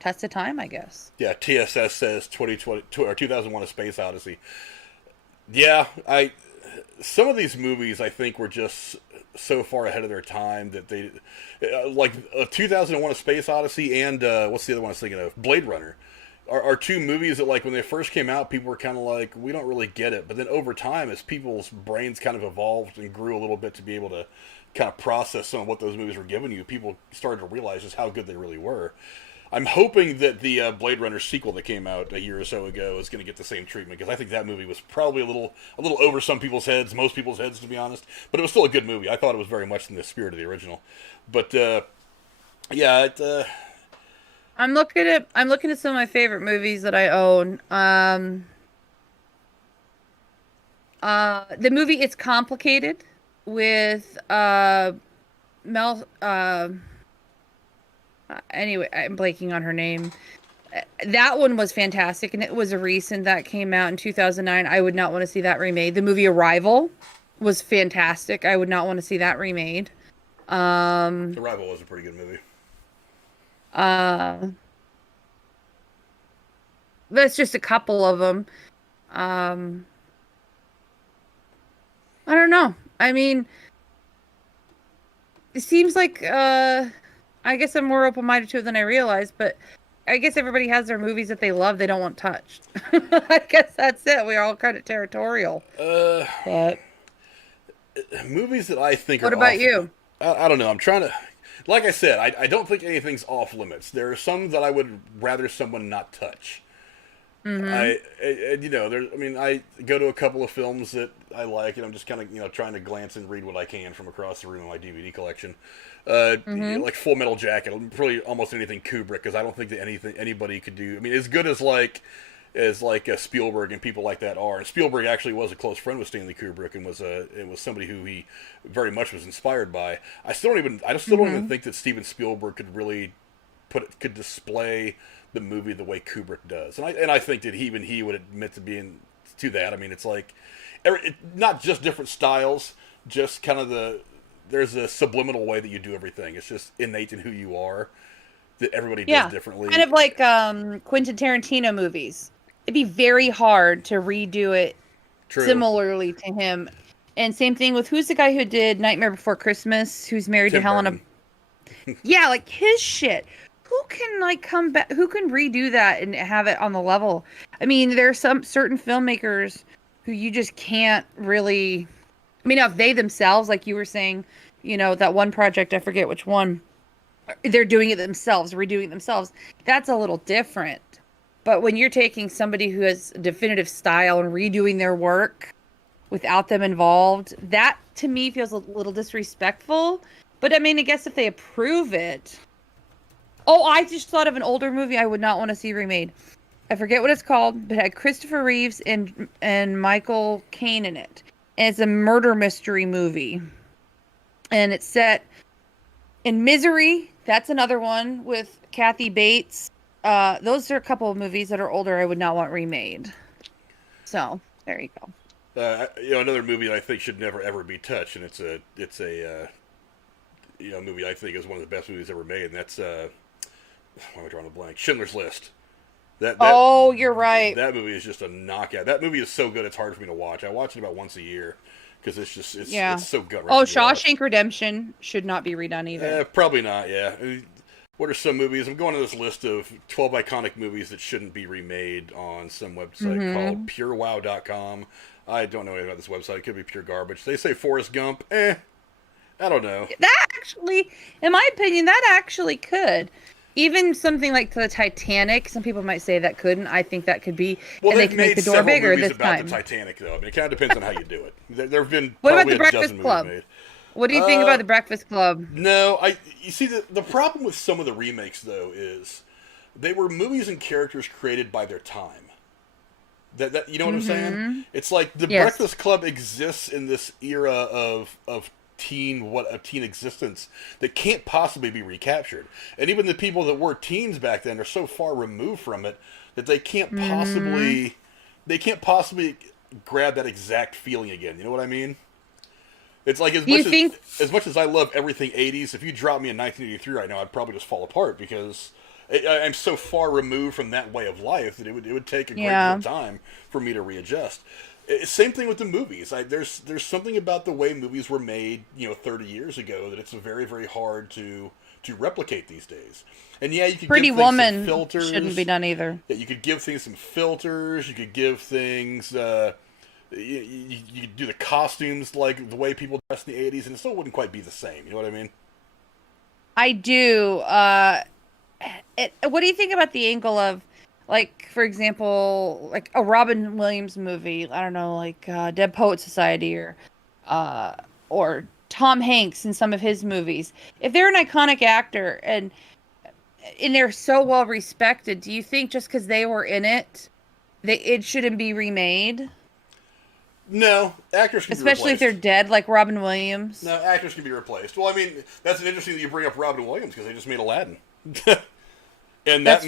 test of time, I guess. Yeah, TSS says 2001: A Space Odyssey. Yeah, some of these movies I think were just so far ahead of their time that they, like 2001: A Space Odyssey and what's the other one I was thinking of? Blade Runner. Are two movies that, like, when they first came out, people were kind of like, we don't really get it. But then over time, as people's brains kind of evolved and grew a little bit to be able to kind of process some of what those movies were giving you, people started to realize just how good they really were. I'm hoping that the Blade Runner sequel that came out a year or so ago is going to get the same treatment, because I think that movie was probably a little over some people's heads, most people's heads, to be honest. But it was still a good movie. I thought it was very much in the spirit of the original. But yeah, I'm looking at some of my favorite movies that I own. The movie It's Complicated with Mel. Anyway, I'm blanking on her name. That one was fantastic, and it was a recent that came out in 2009. I would not want to see that remade. The movie Arrival was fantastic. I would not want to see that remade. Arrival was a pretty good movie. That's just a couple of them. I don't know. I mean, it seems like I guess I'm more open-minded to it than I realized, but I guess everybody has their movies that they love they don't want touched. I guess that's it. We're all kind of territorial. But movies that I think what are about off, you? I don't know. I'm trying to, like I said, I don't think anything's off limits. There are some that I would rather someone not touch. Mm-hmm. I go to a couple of films that I like, and I'm just kind of, trying to glance and read what I can from across the room in my DVD collection. Like Full Metal Jacket, really almost anything Kubrick, because I don't think that anybody could do. I mean, as good as Spielberg and people like that are. And Spielberg actually was a close friend with Stanley Kubrick, and was somebody who he very much was inspired by. I still don't even think that Steven Spielberg could display the movie the way Kubrick does, and I think that even he would admit to that. I mean, it's like not just different styles, just kind of there's a subliminal way that you do everything. It's just innate in who you are that everybody does differently. Kind of like Quentin Tarantino movies. It'd be very hard to redo it True. similarly to him. And same thing with who's the guy who did Nightmare Before Christmas, who's married Tim to Helena. Burton. Yeah, like his shit. Who can like come back? Who can redo that and have it on the level? I mean, there are some certain filmmakers who you just can't really. I mean, now if they themselves, like you were saying, that one project, I forget which one, they're doing it themselves, redoing it themselves. That's a little different. But when you're taking somebody who has a definitive style and redoing their work without them involved, that to me feels a little disrespectful. But I mean, I guess if they approve it. Oh, I just thought of an older movie I would not want to see remade. I forget what it's called, but it had Christopher Reeves and Michael Caine in it. And it's a murder mystery movie. And it's set in Misery. That's another one with Kathy Bates. Those are a couple of movies that are older I would not want remade. So, there you go. Another movie that I think should never ever be touched, and it's a movie I think is one of the best movies ever made, and that's why am I drawing a blank? Schindler's List. Oh, you're right. That movie is just a knockout. That movie is so good it's hard for me to watch. I watch it about once a year because it's so gut wrenching. Oh, Shawshank Redemption should not be redone either. Probably not. Yeah. What are some movies? I'm going to this list of 12 iconic movies that shouldn't be remade on some website called PureWow.com. I don't know anything about this website. It could be pure garbage. They say Forrest Gump. I don't know. That actually, in my opinion, that actually could. Even something like the Titanic, some people might say that couldn't. I think that could be. Well, and they've they can made make the door bigger movies this about time. the Titanic, though. I mean, it kind of depends on how you do it. There have been what about probably the a Breakfast dozen Club? movies made. What do you think about the Breakfast Club? No, you see, the problem with some of the remakes, though, is they were movies and characters created by their time. That you know what I'm saying? It's like the Breakfast Club exists in this era of teen existence that can't possibly be recaptured. And even the people that were teens back then are so far removed from it that they can't possibly grab that exact feeling again. You know what I mean? It's like as much as I love everything 80s, if you drop me in 1983 right now, I'd probably just fall apart because I'm so far removed from that way of life that it would take a great deal of time for me to readjust. Same thing with the movies. There's something about the way movies were made, 30 years ago that it's very, very hard to replicate these days. And yeah, you could Pretty give things Woman some filters. Shouldn't be done either. Yeah, you could give things some filters. You could give things. You could do the costumes like the way people dressed in the 80s, and it still wouldn't quite be the same. You know what I mean? I do. What do you think about the angle of, like, for example, like a Robin Williams movie? I don't know, like Dead Poet Society or Tom Hanks in some of his movies. If they're an iconic actor and they're so well respected, do you think just because they were in it, it shouldn't be remade? No, actors can especially be replaced. if they're dead, like Robin Williams. No, actors can be replaced. Well, I mean, that's interesting that you bring up Robin Williams because they just made Aladdin. And that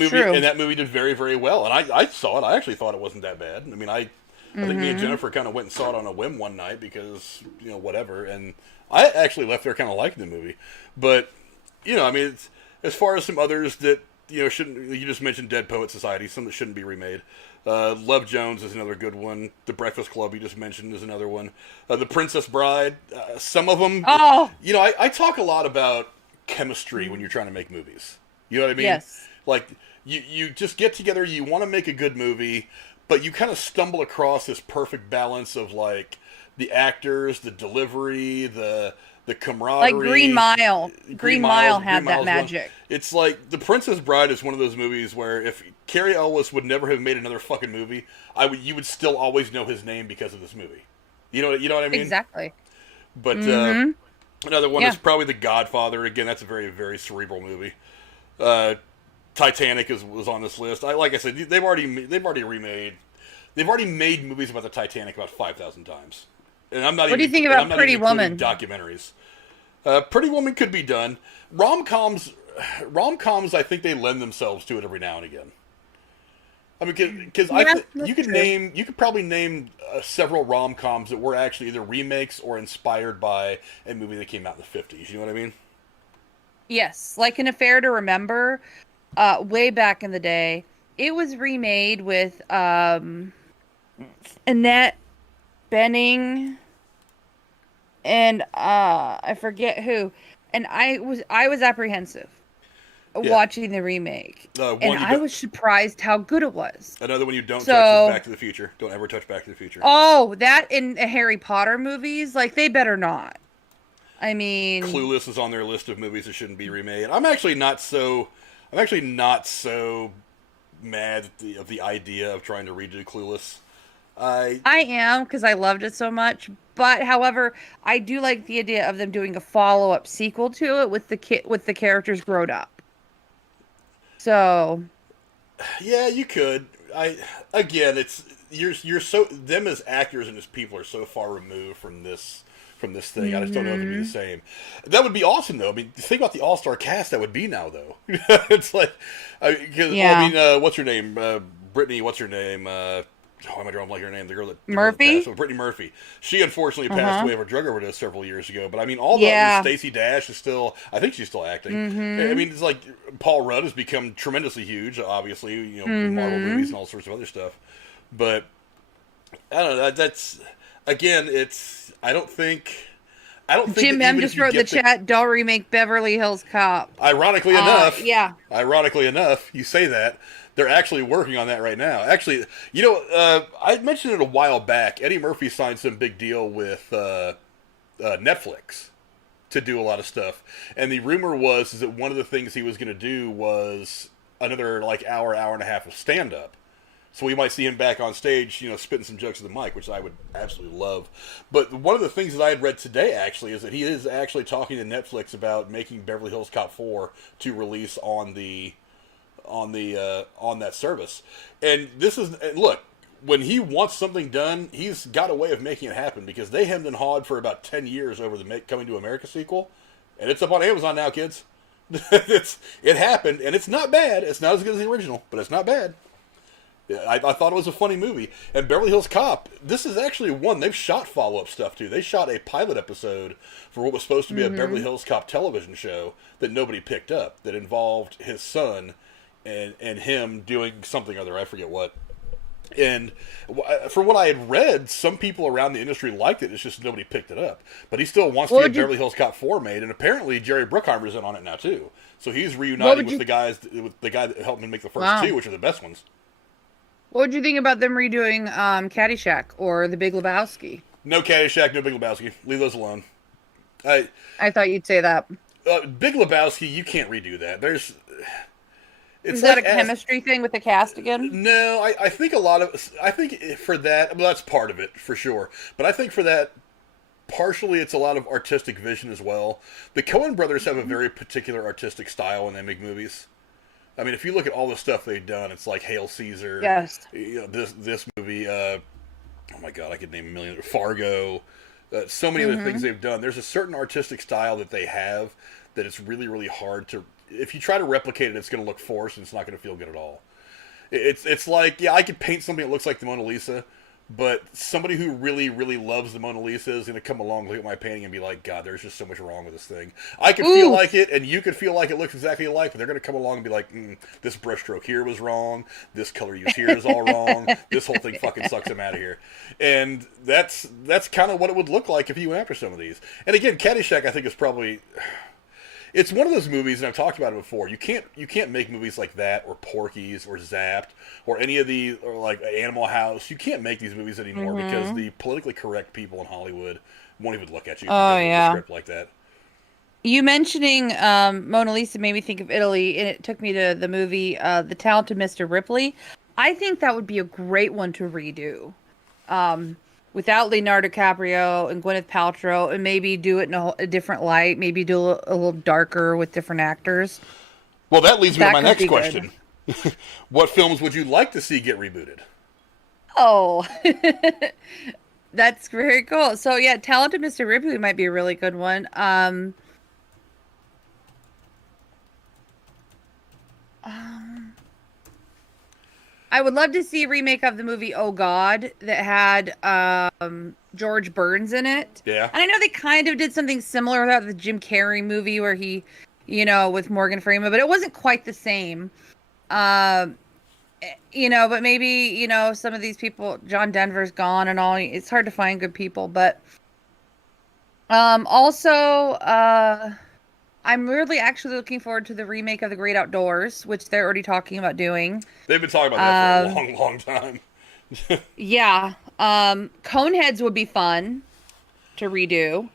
movie did very, very well. And I saw it. I actually thought it wasn't that bad. I mean, I think me and Jennifer kind of went and saw it on a whim one night because, whatever. And I actually left there kind of liking the movie. But, I mean, as far as some others that, shouldn't, you just mentioned Dead Poet Society, some that shouldn't be remade. Love Jones is another good one. The Breakfast Club you just mentioned is another one. The Princess Bride, some of them. Oh! I talk a lot about chemistry when you're trying to make movies. You know what I mean? Yes. Like, you just get together, you want to make a good movie, but you kind of stumble across this perfect balance of, like, the actors, the delivery, the camaraderie. Like Green Mile. Green Mile had that magic. It's like, The Princess Bride is one of those movies where if Carrey Elwes would never have made another fucking movie, you would still always know his name because of this movie. You know what I mean? Exactly. But another one is probably The Godfather. Again, that's a very, very cerebral movie. Titanic was on this list. Like I said, they've already made movies about the Titanic about 5,000 times. And I'm not. What do you think about Pretty Woman? Documentaries. Pretty Woman could be done. Rom-coms, I think they lend themselves to it every now and again. I mean, because you could probably name several rom-coms that were actually either remakes or inspired by a movie that came out in the 50s. You know what I mean? Yes, like An Affair to Remember, way back in the day, it was remade with Annette Benning and I forget who. And I was apprehensive watching the remake. And I was surprised how good it was. Another one you don't touch is Back to the Future. Don't ever touch Back to the Future. Oh, that in Harry Potter movies, like they better not. I mean, Clueless is on their list of movies that shouldn't be remade. I'm actually not so mad at the idea of trying to redo Clueless. I am, because I loved it so much. But however, I do like the idea of them doing a follow-up sequel to it with the characters grown up. So, yeah, you could. It's you're so them as actors and as people are so far removed from this thing. I just don't know if it'd be the same. That would be awesome, though. I mean, think about the all-star cast that would be now, though. It's like, what's her name? Brittany, what's her name? Why am I drawing like her name? The girl that Murphy? Brittany Murphy. She unfortunately passed away of a drug overdose several years ago. But I mean, Stacey Dash is still. I think she's still acting. I mean, it's like Paul Rudd has become tremendously huge. Obviously, Marvel movies and all sorts of other stuff. But I don't know. That's again, it's. I don't think. Jim M just wrote in the chat, don't remake Beverly Hills Cop. Ironically enough. Yeah. Ironically enough, you say that. They're actually working on that right now. Actually, I mentioned it a while back. Eddie Murphy signed some big deal with Netflix to do a lot of stuff. And the rumor is that one of the things he was going to do was another hour and a half of stand-up. So we might see him back on stage, spitting some jokes at the mic, which I would absolutely love. But one of the things that I had read today, actually, is that he is actually talking to Netflix about making Beverly Hills Cop 4 to release on that service. And look, when he wants something done, he's got a way of making it happen, because they hemmed and hawed for about 10 years over the Coming to America sequel, and it's up on Amazon now, kids. It happened, and it's not bad. It's not as good as the original, but it's not bad. I thought it was a funny movie. And Beverly Hills Cop, this is actually one they've shot follow-up stuff to. They shot a pilot episode for what was supposed to be a Beverly Hills Cop television show that nobody picked up, that involved his son and him doing something or other. I forget what. And from what I had read, some people around the industry liked it. It's just nobody picked it up. But he still wants to get Beverly Hills Cop 4 made, and apparently Jerry Bruckheimer's in on it now too. So he's reuniting with the guy that helped him make the first two, which are the best ones. What would you think about them redoing Caddyshack or The Big Lebowski? No Caddyshack, no Big Lebowski. Leave those alone. I thought you'd say that. Big Lebowski, you can't redo that. Is that a chemistry thing with the cast again? No, I think for that, well, that's part of it, for sure. But I think for that, partially it's a lot of artistic vision as well. The Coen brothers have a very particular artistic style when they make movies. I mean, if you look at all the stuff they've done, it's like Hail Caesar. Yes. This movie, oh my God, I could name a million. Fargo. So many other things they've done. There's a certain artistic style that they have that it's really, really hard to... If you try to replicate it, it's going to look forced and it's not going to feel good at all. It's like, I could paint something that looks like the Mona Lisa, but somebody who really, really loves the Mona Lisa is going to come along, look at my painting, and be like, God, there's just so much wrong with this thing. I could feel like it, and you could feel like it looks exactly alike, but they're going to come along and be like, this brushstroke here was wrong, this color used here is all wrong, this whole thing fucking sucks, I'm out of here. And that's kind of what it would look like if you went after some of these. And again, Caddyshack, I think, is probably... It's one of those movies, and I've talked about it before. You can't make movies like that, or Porky's, or Zapped, or any of the, or like Animal House. You can't make these movies anymore because the politically correct people in Hollywood won't even look at you. A script like that. You mentioning Mona Lisa made me think of Italy, and it took me to the movie The Talented Mr. Ripley. I think that would be a great one to redo. Without Leonardo DiCaprio and Gwyneth Paltrow, and maybe do it in a different light, maybe do a little darker with different actors. Well, that leads me to my next question. What films would you like to see get rebooted? Oh, that's very cool. So yeah, Talented Mr. Ripley might be a really good one. I would love to see a remake of the movie Oh God that had George Burns in it. Yeah. And I know they kind of did something similar with the Jim Carrey movie where he, with Morgan Freeman, but it wasn't quite the same. but maybe, some of these people, John Denver's gone and all. It's hard to find good people, but also, I'm really actually looking forward to the remake of The Great Outdoors, which they're already talking about doing. They've been talking about that for a long, long time. Yeah. Coneheads would be fun to redo.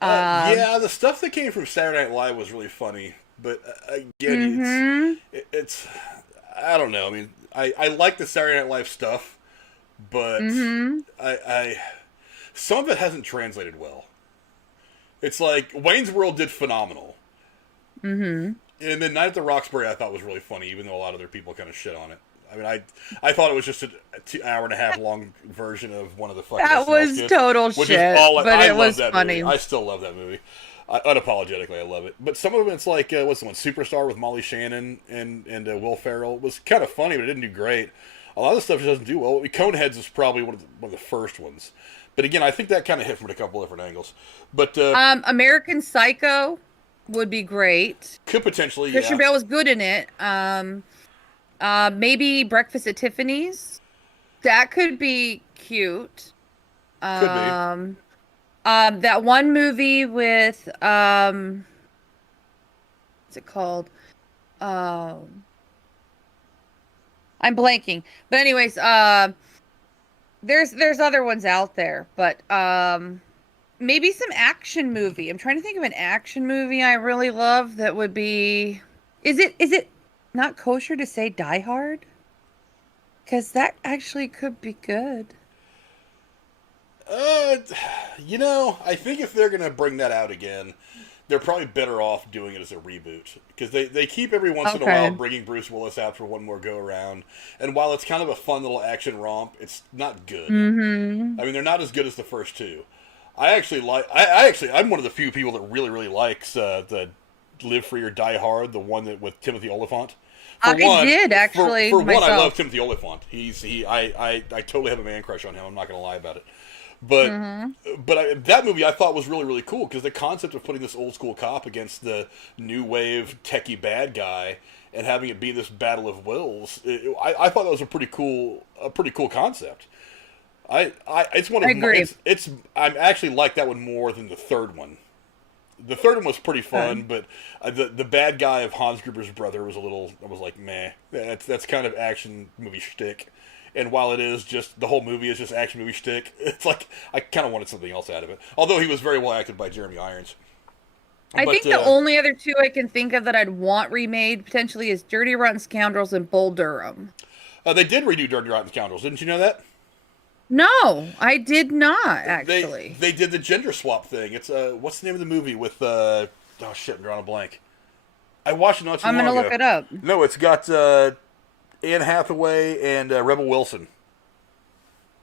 Yeah, the stuff that came from Saturday Night Live was really funny, but again, it's I don't know. I mean, I like the Saturday Night Live stuff, but I some of it hasn't translated well. It's like Wayne's World did phenomenal, and then Night at the Roxbury I thought was really funny, even though a lot of other people kind of shit on it. I mean, I thought it was just a 2 hour and a half long version of one of the fucking That SNL was skits, total which shit, is all, but it was that funny. Movie. I still love that movie. Unapologetically, I love it. But some of them, it's like, what's the one? Superstar with Molly Shannon and Will Ferrell. It was kind of funny, but it didn't do great. A lot of the stuff just doesn't do well. Coneheads is probably one of the first ones. But again, I think that kind of hit from a couple different angles. But American Psycho would be great. Could potentially, Christian Bale was good in it. Maybe Breakfast at Tiffany's. That could be cute. Could be. That one movie with what's it called? I'm blanking. But anyways, there's other ones out there, but maybe some action movie. I'm trying to think of an action movie I really love that would be. Is it not kosher to say Die Hard? Because that actually could be good. I think if they're going to bring that out again, they're probably better off doing it as a reboot. Because they keep every once in a while bringing Bruce Willis out for one more go-around. And while it's kind of a fun little action romp, it's not good. Mm-hmm. I mean, they're not as good as the first two. I'm one of the few people that really, really likes the Live Free or Die Hard, the one that with Timothy Olyphant. I did, actually. For one, I love Timothy Olyphant. I totally have a man crush on him. I'm not going to lie about it. But that movie I thought was really, really cool because the concept of putting this old school cop against the new wave techie bad guy and having it be this battle of wills, I thought that was a pretty cool concept. It's one of I agree. I actually like that one more than the third one. The third one was pretty fun, but the bad guy of Hans Gruber's brother was I was like, meh. That's kind of action movie shtick. And while it is just, the whole movie is just action movie shtick, it's like, I kind of wanted something else out of it. Although he was very well acted by Jeremy Irons. I think the only other two I can think of that I'd want remade potentially is Dirty Rotten Scoundrels and Bull Durham. They did redo Dirty Rotten Scoundrels, didn't you know that? No, I did not, actually. They did the gender swap thing. It's, what's the name of the movie with, oh shit, I'm drawing a blank. I watched it not too long ago. I'm going to look it up. No, it's got, Anne Hathaway and Rebel Wilson.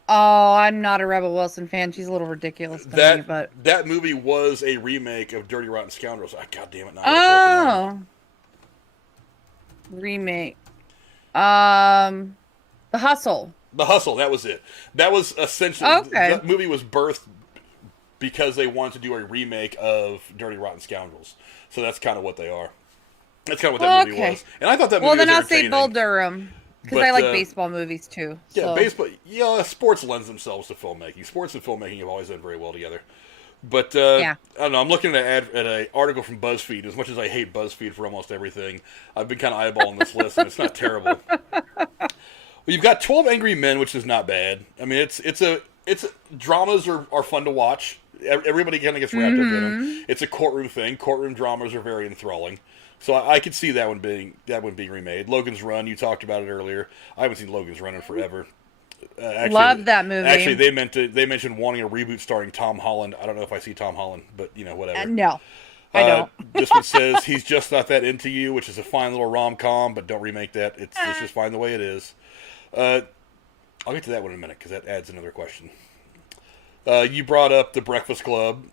Oh, I'm not a Rebel Wilson fan. She's a little ridiculous to me, but that movie was a remake of Dirty Rotten Scoundrels. God damn it! Remake. The Hustle. The Hustle. That was it. That was essentially that movie was birthed because they wanted to do a remake of Dirty Rotten Scoundrels. So that's kind of what they are. That's kind of what that movie was. And I thought that movie was entertaining. Well, then I'll say Bull Durham. Because I like baseball movies, too. Yeah, so. Baseball. Yeah, sports lends themselves to filmmaking. Sports and filmmaking have always done very well together. But, I don't know, I'm looking at an article from BuzzFeed. As much as I hate BuzzFeed for almost everything, I've been kind of eyeballing this list, and it's not terrible. Well, you've got 12 Angry Men, which is not bad. I mean, dramas are fun to watch. Everybody kind of gets wrapped up in them. It's a courtroom thing. Courtroom dramas are very enthralling. So I could see that one being remade. Logan's Run, you talked about it earlier. I haven't seen Logan's Run in forever. Love that movie. Actually, they mentioned wanting a reboot starring Tom Holland. I don't know if I see Tom Holland, but whatever. No, I don't. This one says He's Just Not That Into You, which is a fine little rom-com, but don't remake that. It's just fine the way it is. I'll get to that one in a minute because that adds another question. You brought up The Breakfast Club.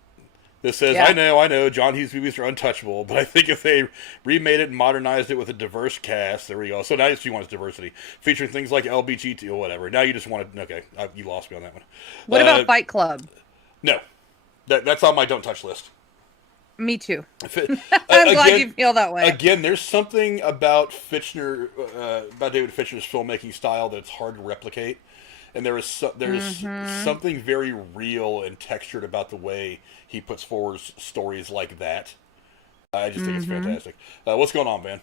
This says, I know, John Hughes movies are untouchable, but I think if they remade it and modernized it with a diverse cast, there we go. So now you want diversity, featuring things like LBGT or whatever. Now you just want to, okay, you lost me on that one. What about Fight Club? No. That's on my don't touch list. Me too. Again, I'm glad you feel that way. Again, there's something about Fincher, about David Fincher's filmmaking style that's hard to replicate, and there's something very real and textured about the way he puts forward stories like that. I just think it's fantastic. What's going on, man?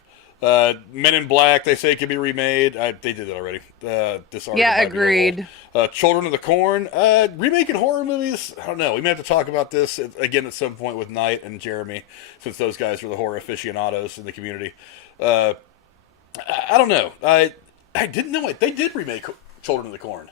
Men in Black, they say, can be remade. They did that already. This article yeah, agreed. Children of the Corn, remaking horror movies. I don't know. We may have to talk about this again at some point with Knight and Jeremy, since those guys are the horror aficionados in the community. I don't know. I didn't know it. They did remake Children of the Corn.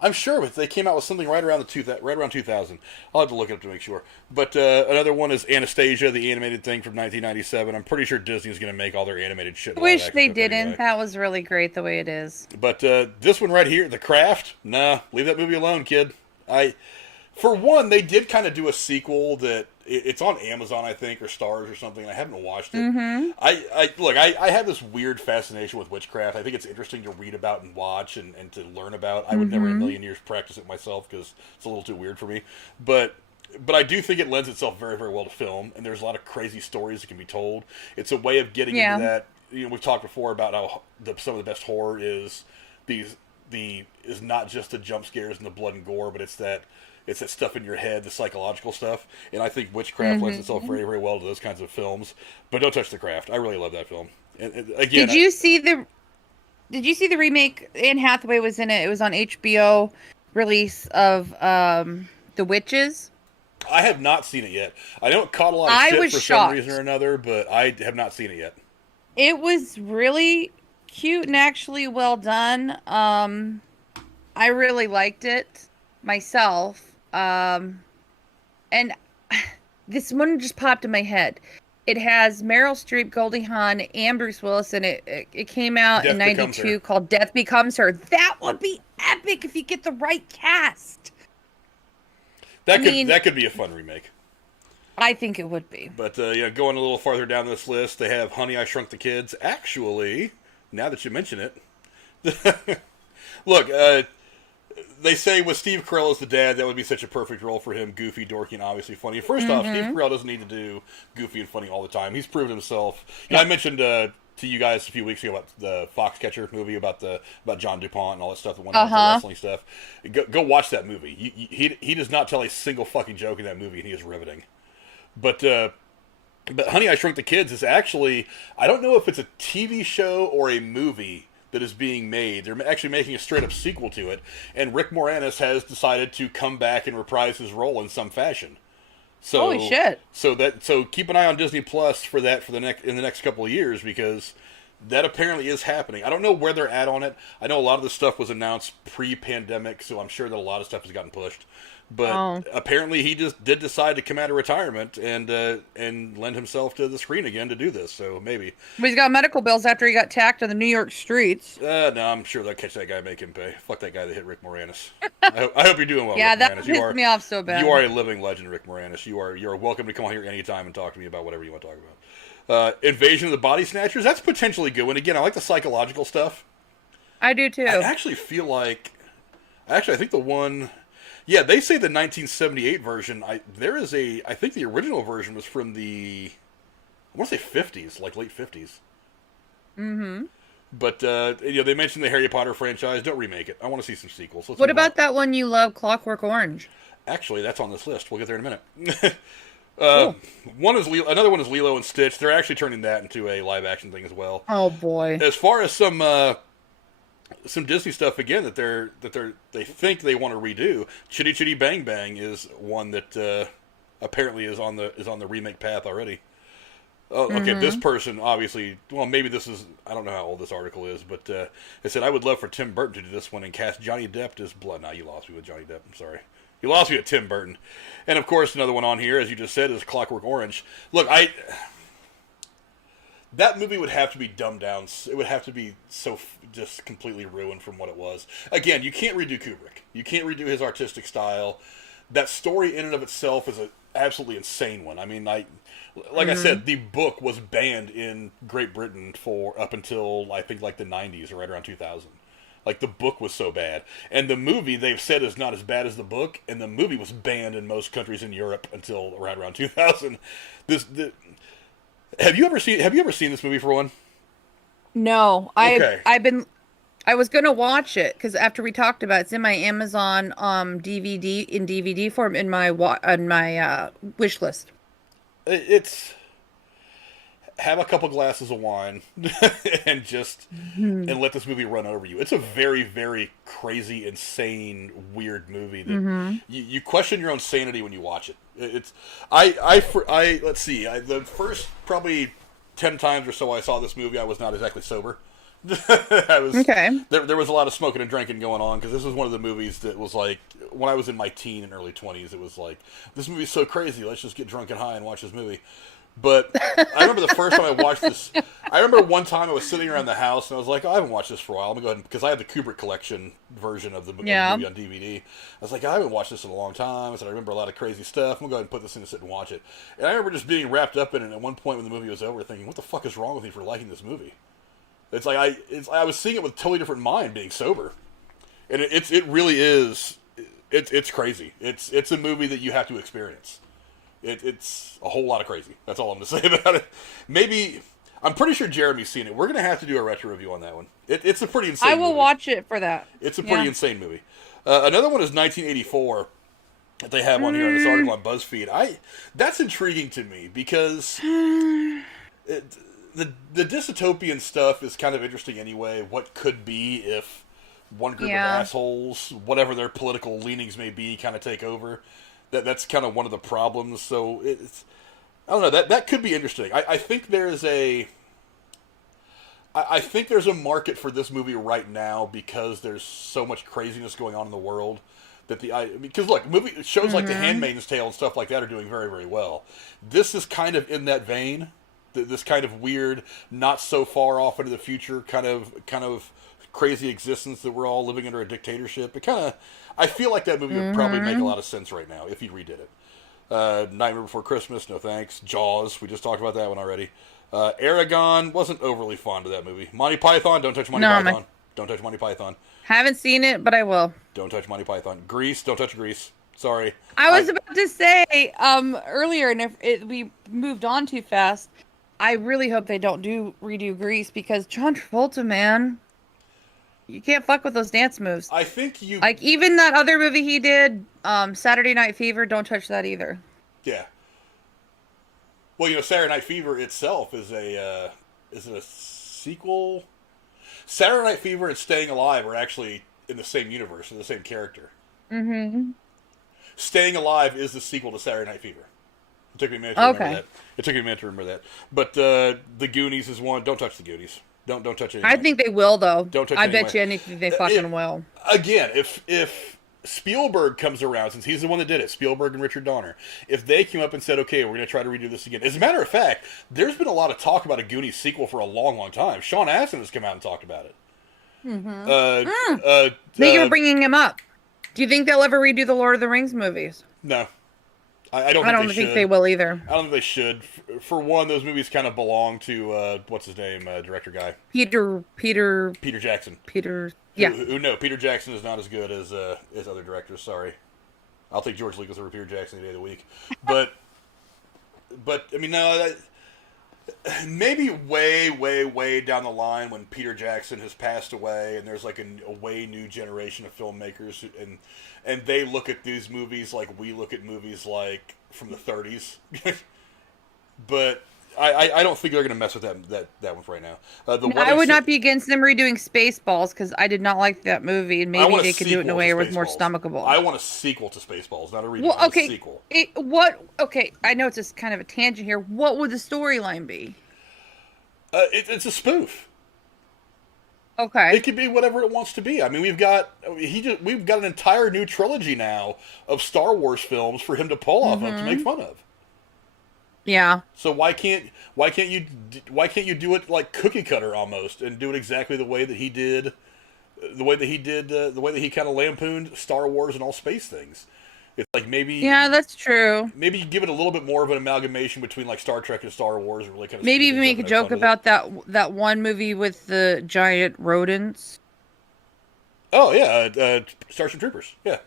I'm sure they came out with something right around 2000. I'll have to look it up to make sure. But another one is Anastasia, the animated thing from 1997. I'm pretty sure Disney's going to make all their animated shit. Wish they didn't. Anyway. That was really great the way it is. But this one right here, The Craft, nah, leave that movie alone, kid. For one, they did kind of do a sequel that it's on Amazon, I think, or Stars or something. I haven't watched it. I have this weird fascination with witchcraft. I think it's interesting to read about and watch and to learn about. I would never in a million years practice it myself because it's a little too weird for me. But I do think it lends itself very, very well to film, and there's a lot of crazy stories that can be told. It's a way of getting into that. You know, we've talked before about how some of the best horror is not just the jump scares and the blood and gore, but it's that stuff in your head, the psychological stuff. And I think witchcraft lends itself very, very well to those kinds of films. But don't touch The Craft. I really love that film. And again, Did you see the remake? Anne Hathaway was in it. It was on HBO release of The Witches. I have not seen it yet. I know it caught a lot of shit for some reason or another, but I have not seen it yet. It was really cute and actually well done. I really liked it myself. And this one just popped in my head. It has Meryl Streep, Goldie Hawn, and Bruce Willis, and it came out in '92 called Death Becomes Her. That would be epic if you get the right cast. That could be a fun remake. I think it would be. But going a little farther down this list, they have Honey, I Shrunk the Kids. Actually, now that you mention it, look. They say with Steve Carell as the dad, that would be such a perfect role for him. Goofy, dorky, and obviously funny. First off, Steve Carell doesn't need to do goofy and funny all the time. He's proven himself. You know, I mentioned to you guys a few weeks ago about the Foxcatcher movie about John DuPont and all that stuff that went on with the wrestling stuff. Go watch that movie. He does not tell a single fucking joke in that movie, and he is riveting. But Honey, I Shrunk the Kids is actually, I don't know if it's a TV show or a movie that is being made. They're actually making a straight-up sequel to it, and Rick Moranis has decided to come back and reprise his role in some fashion. So, holy shit! So keep an eye on Disney Plus for that in the next couple of years, because that apparently is happening. I don't know where they're at on it. I know a lot of this stuff was announced pre-pandemic, so I'm sure that a lot of stuff has gotten pushed. But apparently he just did decide to come out of retirement and lend himself to the screen again to do this. So maybe. But he's got medical bills after he got tacked on the New York streets. No, I'm sure they'll catch that guy, make him pay. Fuck that guy that hit Rick Moranis. I hope you're doing well, yeah, Rick that Moranis. pissed me off so bad. You are a living legend, Rick Moranis. You are welcome to come on here anytime and talk to me about whatever you want to talk about. Invasion of the Body Snatchers, that's potentially good one. Again, I like the psychological stuff. I do too. I actually feel like... I think the one... Yeah, they say the 1978 version. I think the original version was from the, I want to say 50s, like late 50s. Mm-hmm. But they mentioned the Harry Potter franchise. Don't remake it. I want to see some sequels. What about that one you love, Clockwork Orange? Actually, that's on this list. We'll get there in a minute. Cool. Another one is Lilo and Stitch. They're actually turning that into a live action thing as well. Oh boy! As far as some Disney stuff again that they think they want to redo. Chitty Chitty Bang Bang is one that apparently is on the remake path already. Oh, okay, this person obviously. Well, maybe this is. I don't know how old this article is, but it said I would love for Tim Burton to do this one and cast Johnny Depp as Blood. Now you lost me with Johnny Depp. I'm sorry. You lost me at Tim Burton. And of course, another one on here, as you just said, is Clockwork Orange. Look, that movie would have to be dumbed down. It would have to be so just completely ruined from what it was. Again, you can't redo Kubrick. You can't redo his artistic style. That story in and of itself is an absolutely insane one. I mean, I said, the book was banned in Great Britain for up until, I think, like the 90s or right around 2000. Like, the book was so bad. And the movie, they've said, is not as bad as the book, and the movie was banned in most countries in Europe until around 2000. Have you ever seen this movie, for one? No, Okay. I was gonna watch it because after we talked about it, it's in my Amazon DVD in DVD form in my wish list. It's have a couple glasses of wine and and let this movie run over you. It's a very, very crazy, insane, weird movie that you question your own sanity when you watch it. Let's see, the first probably 10 times or so I saw this movie, I was not exactly sober. Okay. There was a lot of smoking and drinking going on, because this was one of the movies that was like, when I was in my teen and early 20s, it was like, this movie's so crazy, let's just get drunk and high and watch this movie. But I remember the first time I watched this, I remember one time I was sitting around the house and I was like, oh, I haven't watched this for a while. I'm going to go ahead, because I had the Kubrick collection version of the movie on DVD. I was like, I haven't watched this in a long time. I said, I remember a lot of crazy stuff. I'm going to go ahead and put this in and sit and watch it. And I remember just being wrapped up in it at one point when the movie was over, thinking, what the fuck is wrong with me for liking this movie? It's like I was seeing it with a totally different mind being sober. And it really is, it's crazy. It's a movie that you have to experience. It's a whole lot of crazy. That's all I'm going to say about it. Maybe, I'm pretty sure Jeremy's seen it. We're going to have to do a retro review on that one. It's a pretty insane movie. I will watch it for that. It's a pretty insane movie. Another one is 1984 that they have on here in this article on BuzzFeed. That's intriguing to me because the dystopian stuff is kind of interesting anyway. What could be if one group of assholes, whatever their political leanings may be, kind of take over. That's kind of one of the problems. So I don't know. That could be interesting. I think there's a market for this movie right now because there's so much craziness going on in the world because look, shows like The Handmaid's Tale and stuff like that are doing very, very well. This is kind of in that vein. This kind of weird, not so far off into the future, kind of crazy existence that we're all living under a dictatorship. I feel like that movie would probably make a lot of sense right now if he redid it. Nightmare Before Christmas, no thanks. Jaws, we just talked about that one already. Aragon, wasn't overly fond of that movie. Monty Python, don't touch Monty Python. Don't touch Monty Python. Haven't seen it, but I will. Don't touch Monty Python. Grease, don't touch Grease. Sorry. I was about to say earlier, and if we moved on too fast, I really hope they don't redo Grease because John Travolta, man. You can't fuck with those dance moves. I think like even that other movie he did, Saturday Night Fever. Don't touch that either. Yeah. Well, Saturday Night Fever itself is it a sequel? Saturday Night Fever and Staying Alive are actually in the same universe, or the same character. Mm-hmm. Staying Alive is the sequel to Saturday Night Fever. It took me a minute to remember that. But The Goonies is one. Don't touch The Goonies. Don't touch it. I think they will, though. Don't touch it. I bet you anything they fucking will. Again, if Spielberg comes around, since he's the one that did it, Spielberg and Richard Donner, if they came up and said, okay, we're going to try to redo this again. As a matter of fact, there's been a lot of talk about a Goonies sequel for a long, long time. Sean Astin has come out and talked about it. Thank you for bringing him up. Do you think they'll ever redo the Lord of the Rings movies? No. I don't think they will either. I don't think they should. For one, those movies kind of belong to what's his name, director guy, Peter Jackson. Peter Jackson is not as good as other directors. Sorry, I'll take George Lucas over Peter Jackson any day of the week. But I mean, no, maybe way down the line when Peter Jackson has passed away and there's like a way new generation of filmmakers and they look at these movies like we look at movies like from the 30s. But I don't think they're going to mess with that one for right now. I would not be against them redoing Spaceballs because I did not like that movie, and maybe they could do it in a way where it was more stomachable. I want a sequel to Spaceballs, not a redo. A sequel. Okay, I know it's just kind of a tangent here. What would the storyline be? It's a spoof. Okay. It could be whatever it wants to be. I mean, we've got an entire new trilogy now of Star Wars films for him to pull off of to make fun of. Yeah. So why can't you do it like cookie cutter almost and do it exactly the way that he did, the way that he kind of lampooned Star Wars and all space things. It's like maybe. Yeah, that's true. Maybe you give it a little bit more of an amalgamation between like Star Trek and Star Wars, or really kind of. Maybe even make a joke about that one movie with the giant rodents. Oh yeah, Starship Troopers. Yeah.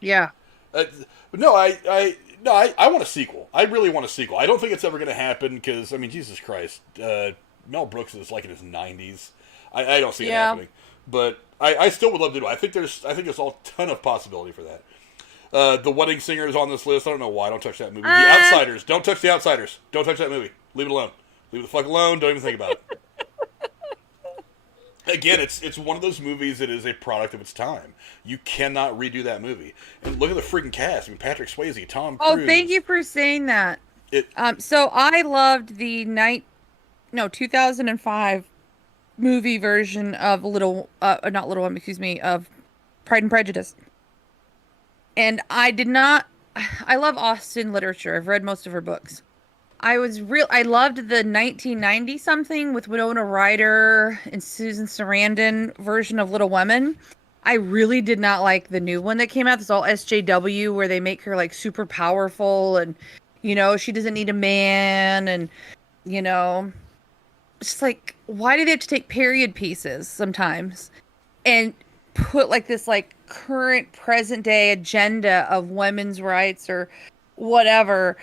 Yeah. Uh, no, I want a sequel. I really want a sequel. I don't think it's ever going to happen because, I mean, Jesus Christ, Mel Brooks is like in his 90s. I don't see it happening, but I still would love to do it. I think there's a ton of possibility for that. The Wedding Singer is on this list. I don't know why. Don't touch that movie. The Outsiders. Don't touch The Outsiders. Don't touch that movie. Leave it alone. Leave it the fuck alone. Don't even think about it. Again, it's one of those movies that is a product of its time. You cannot redo that movie. And look at the freaking cast. I mean, Patrick Swayze, Tom Cruise. Oh, thank you for saying that. So I loved the 2005 movie version of not Little Women, excuse me, of Pride and Prejudice. And I love Austen literature. I've read most of her books. I loved the 1990 something with Winona Ryder and Susan Sarandon version of Little Women. I really did not like the new one that came out. It's all SJW where they make her like super powerful and, she doesn't need a man. And, it's like, why do they have to take period pieces sometimes and put like this like current present day agenda of women's rights or whatever?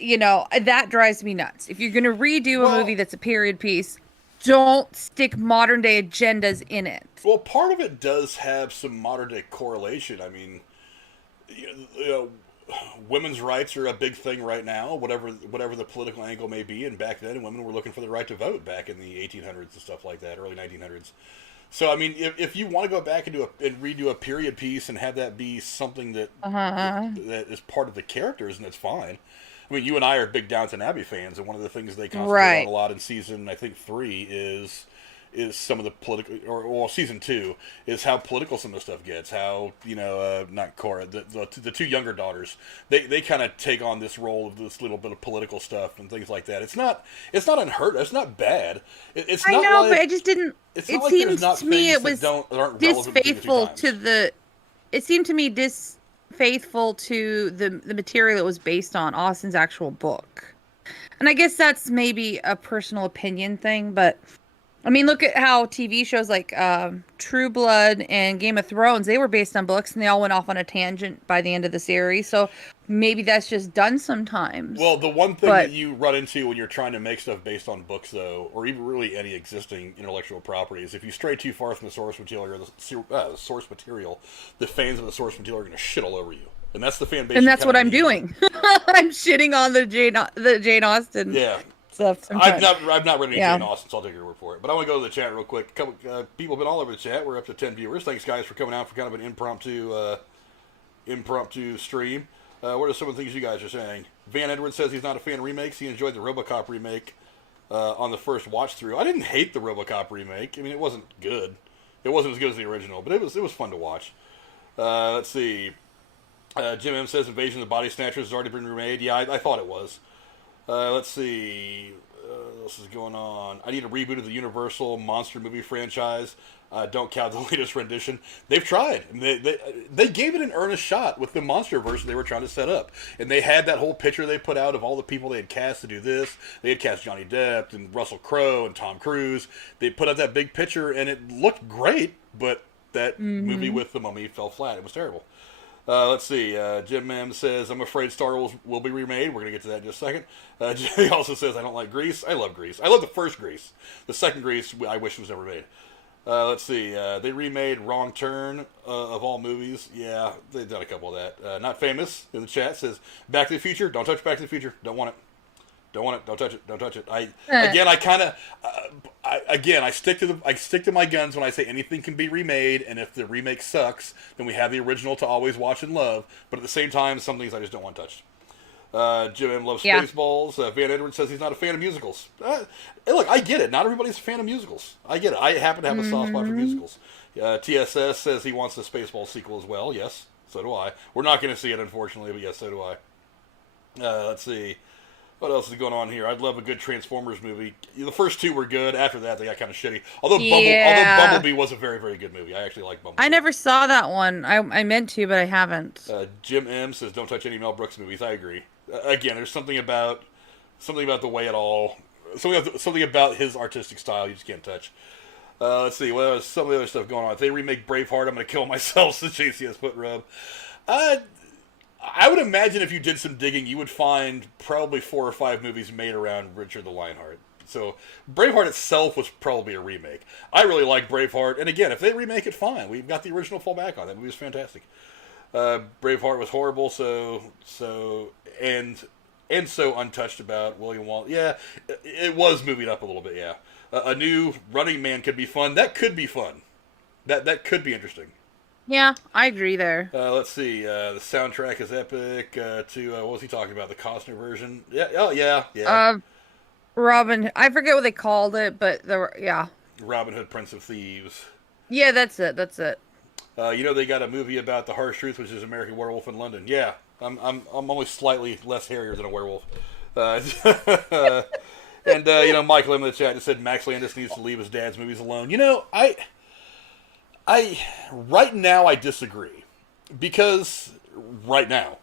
That drives me nuts. If you're going to redo a movie that's a period piece, don't stick modern day agendas in it. Well, part of it does have some modern day correlation. I mean, women's rights are a big thing right now, whatever the political angle may be. And back then, women were looking for the right to vote back in the 1800s and stuff like that, early 1900s. So, I mean, if you want to go back and redo a period piece and have that be something that that is part of the characters, and it's fine. I mean, you and I are big Downton Abbey fans, and one of the things they concentrate on a lot in season, I think, 3 is some of the political, season 2 is how political some of the stuff gets. How not Cora, the two younger daughters, they kind of take on this role of this little bit of political stuff and things like that. It's not unheard of. It's not bad. It's not. I know, but I just didn't. It seems to me it was disfaithful to the. It seemed to me disfaithful to the material it was based on, Austen's actual book. And I guess that's maybe a personal opinion thing, but I mean, look at how TV shows like True Blood and Game of Thrones, they were based on books and they all went off on a tangent by the end of the series. So maybe that's just done sometimes. Well, the one thing that you run into when you're trying to make stuff based on books, though, or even really any existing intellectual property, is if you stray too far from the source material, the fans of the source material are going to shit all over you. And that's the fan base. And that's what I'm doing. I'm shitting on the Jane Austen. Yeah. Stuff. I've not read any Jane Austen, so I'll take your word for it. But I want to go to the chat real quick. A couple people have been all over the chat. We're up to 10 viewers. Thanks, guys, for coming out for kind of an impromptu stream. What are some of the things you guys are saying? Van Edwards says he's not a fan of remakes. He enjoyed the RoboCop remake on the first watch through. I didn't hate the RoboCop remake. I mean, it wasn't good. It wasn't as good as the original, but it was fun to watch. Let's see. Jim M says Invasion of the Body Snatchers has already been remade. Yeah, I thought it was. Let's see. What else is going on? I need a reboot of the Universal monster movie franchise. Don't count the latest rendition. They've tried. They gave it an earnest shot with the monster version they were trying to set up. And they had that whole picture they put out of all the people they had cast to do this. They had cast Johnny Depp and Russell Crowe and Tom Cruise. They put out that big picture and it looked great, but that movie with the Mummy fell flat. It was terrible. Let's see. Jim M says, I'm afraid Star Wars will be remade. We're going to get to that in just a second. Jimmy also says, I don't like Grease. I love Grease. I love the first Grease. The second Grease, I wish was never made. Let's see. They remade Wrong Turn of all movies. Yeah, they've done a couple of that. Not Famous in the chat says, Back to the Future. Don't touch Back to the Future. Don't want it. Don't want it. Don't touch it. Don't touch it. I stick to my guns when I say anything can be remade, and if the remake sucks, then we have the original to always watch and love. But at the same time, some things I just don't want touched. Jim M loves Spaceballs. Van Edwards says he's not a fan of musicals. Look, I get it. Not everybody's a fan of musicals. I get it. I happen to have a soft spot for musicals. TSS says he wants the Spaceballs sequel as well. Yes, so do I. We're not going to see it, unfortunately, but yes, so do I. Let's see. What else is going on here? I'd love a good Transformers movie. The first two were good. After that, they got kind of shitty. Although Bumblebee was a very, very good movie. I actually like Bumblebee. I never saw that one. I meant to, but I haven't. Jim M says, "Don't touch any Mel Brooks movies." I agree. Again, there's something about the way it all, something about his artistic style you just can't touch. Let's see, what else, some of the other stuff going on. If they remake Braveheart, I'm going to kill myself, since JCS put rub. I would imagine if you did some digging, you would find probably 4 or 5 movies made around Richard the Lionheart. So Braveheart itself was probably a remake. I really like Braveheart, and again, if they remake it, fine. We've got the original fall back on. That movie was fantastic. Braveheart was horrible, so untouched about William Wallace. Yeah, it was moving up a little bit. Yeah, a new Running Man could be fun. That could be fun. That could be interesting. Yeah, I agree there. Let's see. The soundtrack is epic. What was he talking about? The Costner version. Yeah. Oh, yeah. Robin. I forget what they called it, but Robin Hood, Prince of Thieves. Yeah, that's it. They got a movie about the harsh truth, which is American Werewolf in London. Yeah, I'm only slightly less hairier than a werewolf. And Michael in the chat just said Max Landis needs to leave his dad's movies alone. I right now I disagree, because right now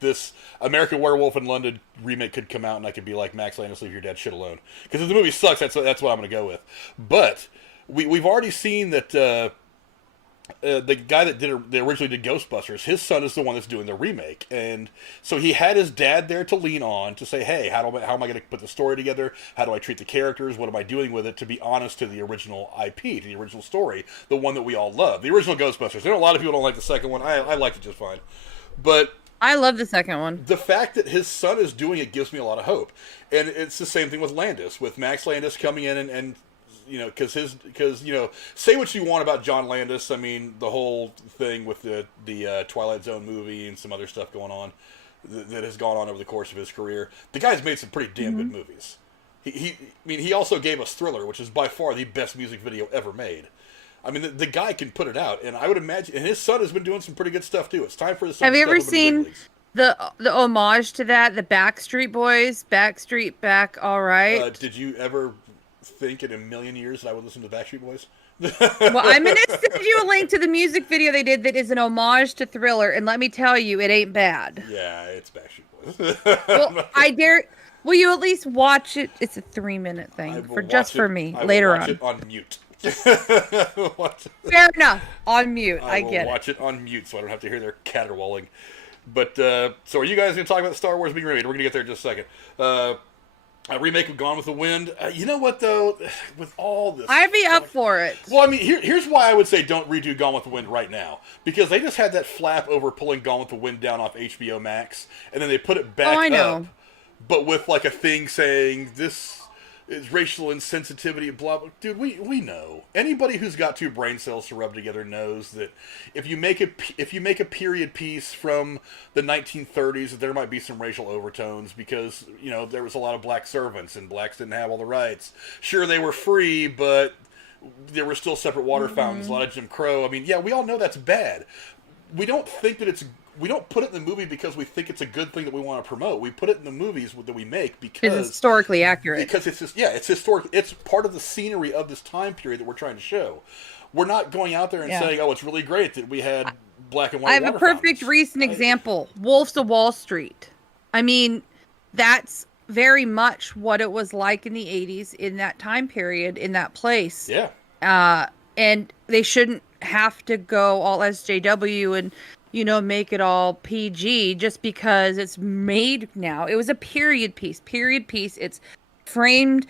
this American Werewolf in London remake could come out and I could be like, Max Landis, leave your dad shit alone. Because if the movie sucks, that's what I'm going to go with. But we've already seen that the guy that originally did Ghostbusters, his son is the one that's doing the remake, and so he had his dad there to lean on to say, hey, how am I going to put the story together? How do I treat the characters? What am I doing with it? To be honest to the original IP, to the original story, the one that we all love, the original Ghostbusters. I know a lot of people don't like the second one. I liked it just fine, but I love the second one. The fact that his son is doing it gives me a lot of hope, and it's the same thing with Landis, with Max Landis coming in and because say what you want about John Landis. I mean, the whole thing with the Twilight Zone movie and some other stuff going on that has gone on over the course of his career. The guy's made some pretty damn good movies. He also gave us Thriller, which is by far the best music video ever made. I mean, the guy can put it out, and I would imagine, and his son has been doing some pretty good stuff too. It's time for his son. Have you ever seen the homage to that, the Backstreet Boys, Backstreet Back All Right? Did you ever think in a million years that I would listen to the Backstreet Boys? Well, I'm going to send you a link to the music video they did that is an homage to Thriller, and let me tell you, it ain't bad. Yeah, it's Backstreet Boys. Well, I dare... Will you at least watch it? It's a 3-minute thing, for me, later on. I will watch it on mute. Fair enough. On mute. I get it. I will watch it on mute so I don't have to hear their caterwauling. But, so are you guys going to talk about Star Wars being remade? We're going to get there in just a second. A remake of Gone with the Wind. You know what, though? With all this I'd be up for it. Well, I mean, here's why I would say don't redo Gone with the Wind right now. Because they just had that flap over pulling Gone with the Wind down off HBO Max, and then they put it back up, but with like a thing saying, this is racial insensitivity and blah, blah. Dude, we know. Anybody who's got 2 brain cells to rub together knows that if you make a period piece from the 1930s, there might be some racial overtones because, there was a lot of black servants and blacks didn't have all the rights. Sure, they were free, but there were still separate water fountains, a lot of Jim Crow. I mean, yeah, we all know that's bad. We don't put it in the movie because we think it's a good thing that we want to promote. We put it in the movies that we make because it's historically accurate. Because it's historic. It's part of the scenery of this time period that we're trying to show. We're not going out there and saying, "Oh, it's really great that we had black and white." I have a perfect recent example: Wolves of Wall Street. I mean, that's very much what it was like in the 80s, in that time period, in that place. Yeah. And they shouldn't have to go all SJW and make it all PG just because it's made now. It was a period piece. It's framed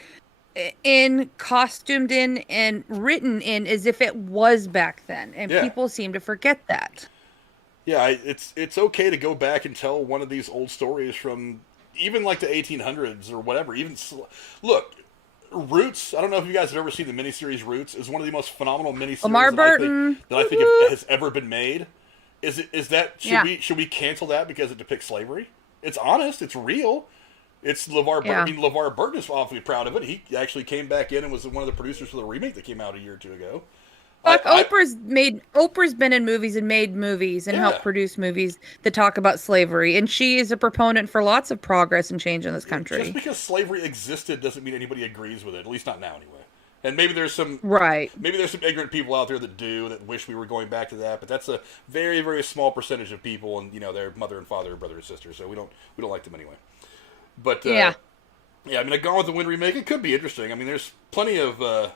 in, costumed in, and written in as if it was back then. And people seem to forget that. Yeah, it's okay to go back and tell one of these old stories from even like the 1800s or whatever. Look, Roots, I don't know if you guys have ever seen the miniseries Roots, is one of the most phenomenal miniseries that I think has ever been made. Should we cancel that because it depicts slavery? It's honest, it's real. It's LeVar Burton. I mean, LeVar Burton is awfully proud of it. He actually came back in and was one of the producers for the remake that came out a year or two ago. Oprah's been in movies and made movies and helped produce movies that talk about slavery, and she is a proponent for lots of progress and change in this country. Just because slavery existed doesn't mean anybody agrees with it, at least not now anyway. And maybe there's some ignorant people out there that wish we were going back to that, but that's a very, very small percentage of people, and their mother and father, brother and sister, so we don't like them anyway. But I mean, a Gone with the Wind remake, it could be interesting. I mean, there's plenty of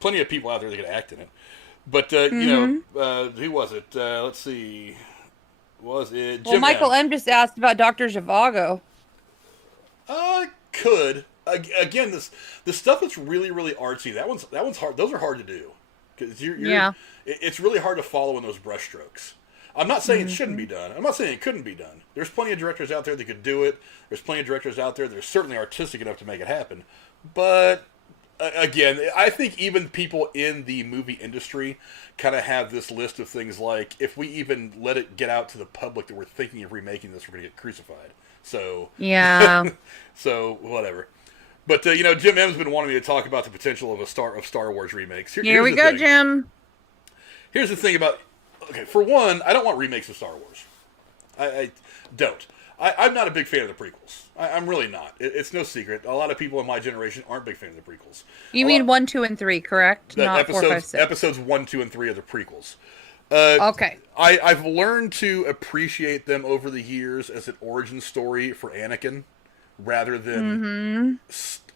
plenty of people out there that could act in it. But, who was it? Let's see. Was it Jim Michael M? M. just asked about Dr. Zhivago. Could. Again, the stuff that's really, really artsy, that one's hard. Those are hard to do. Because it's really hard to follow in those brushstrokes. I'm not saying it shouldn't be done. I'm not saying it couldn't be done. There's plenty of directors out there that could do it. There's plenty of directors out there that are certainly artistic enough to make it happen. But, again, I think even people in the movie industry kind of have this list of things like, if we even let it get out to the public that we're thinking of remaking this, we're going to get crucified. So, yeah. So, whatever. But, Jim M's been wanting me to talk about the potential of Star Wars remakes. Here we go, Jim. Here's the thing about... Okay, for one, I don't want remakes of Star Wars. I don't. I'm not a big fan of the prequels. I'm really not. It's no secret. A lot of people in my generation aren't big fans of the prequels. You mean 1, 2, and 3, correct? Not 4, 5, 6. Episodes 1, 2, and 3 are the prequels. Okay. I've learned to appreciate them over the years as an origin story for Anakin, rather than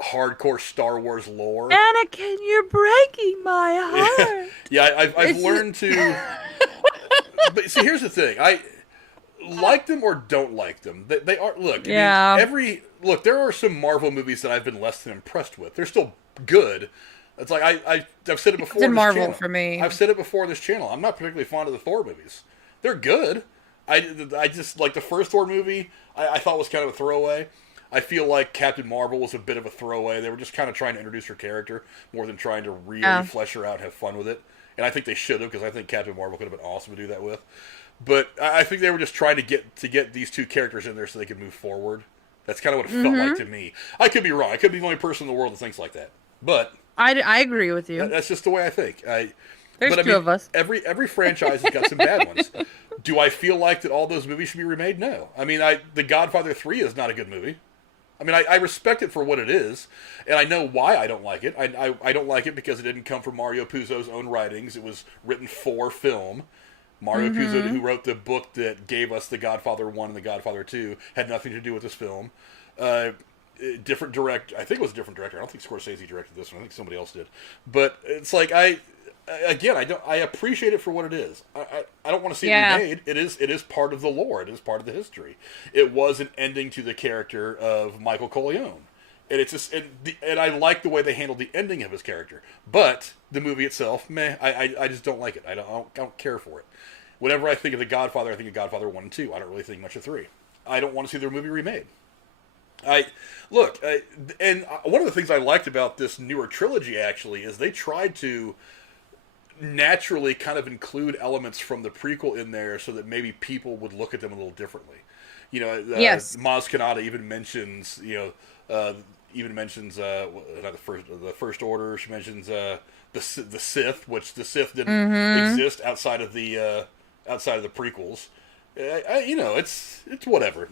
hardcore Star Wars lore. Anakin, you're breaking my heart. Yeah, I've learned to... But see, here's the thing. I like them or don't like them. They are... Look, there are some Marvel movies that I've been less than impressed with. They're still good. It's like, I've said it before it's on this Marvel channel. for me. I've said it before on this channel. I'm not particularly fond of the Thor movies. They're good. I just... Like, the first Thor movie, I thought was kind of a throwaway. I feel like Captain Marvel was a bit of a throwaway. They were just kind of trying to introduce her character more than trying to really flesh her out and have fun with it. And I think they should have, because I think Captain Marvel could have been awesome to do that with. But I think they were just trying to get these two characters in there so they could move forward. That's kind of what it felt like to me. I could be wrong. I could be the only person in the world that thinks like that. But I agree with you. That's just the way I think. There's two of us. Every franchise has got some bad ones. Do I feel like that all those movies should be remade? No. I mean, The Godfather 3 is not a good movie. I mean, I respect it for what it is, and I know why I don't like it. I don't like it because it didn't come from Mario Puzo's own writings. It was written for film. Mario Puzo, who wrote the book that gave us The Godfather 1 and The Godfather 2, had nothing to do with this film. Different director. I think it was a different director. I don't think Scorsese directed this one. I think somebody else did. But it's like, I appreciate it for what it is. I don't want to see it remade. It is part of the lore. It is part of the history. It was an ending to the character of Michael Corleone. And it's just, and I like the way they handled the ending of his character. But the movie itself, meh, I just don't like it. I don't care for it. Whenever I think of The Godfather, I think of Godfather 1 and 2. I don't really think much of 3. I don't want to see their movie remade. And one of the things I liked about this newer trilogy, actually, is they tried to naturally kind of include elements from the prequel in there so that maybe people would look at them a little differently. Yes. Maz Kanata even mentions, the First Order. She mentions the Sith, which the Sith didn't exist outside of the prequels. It's whatever.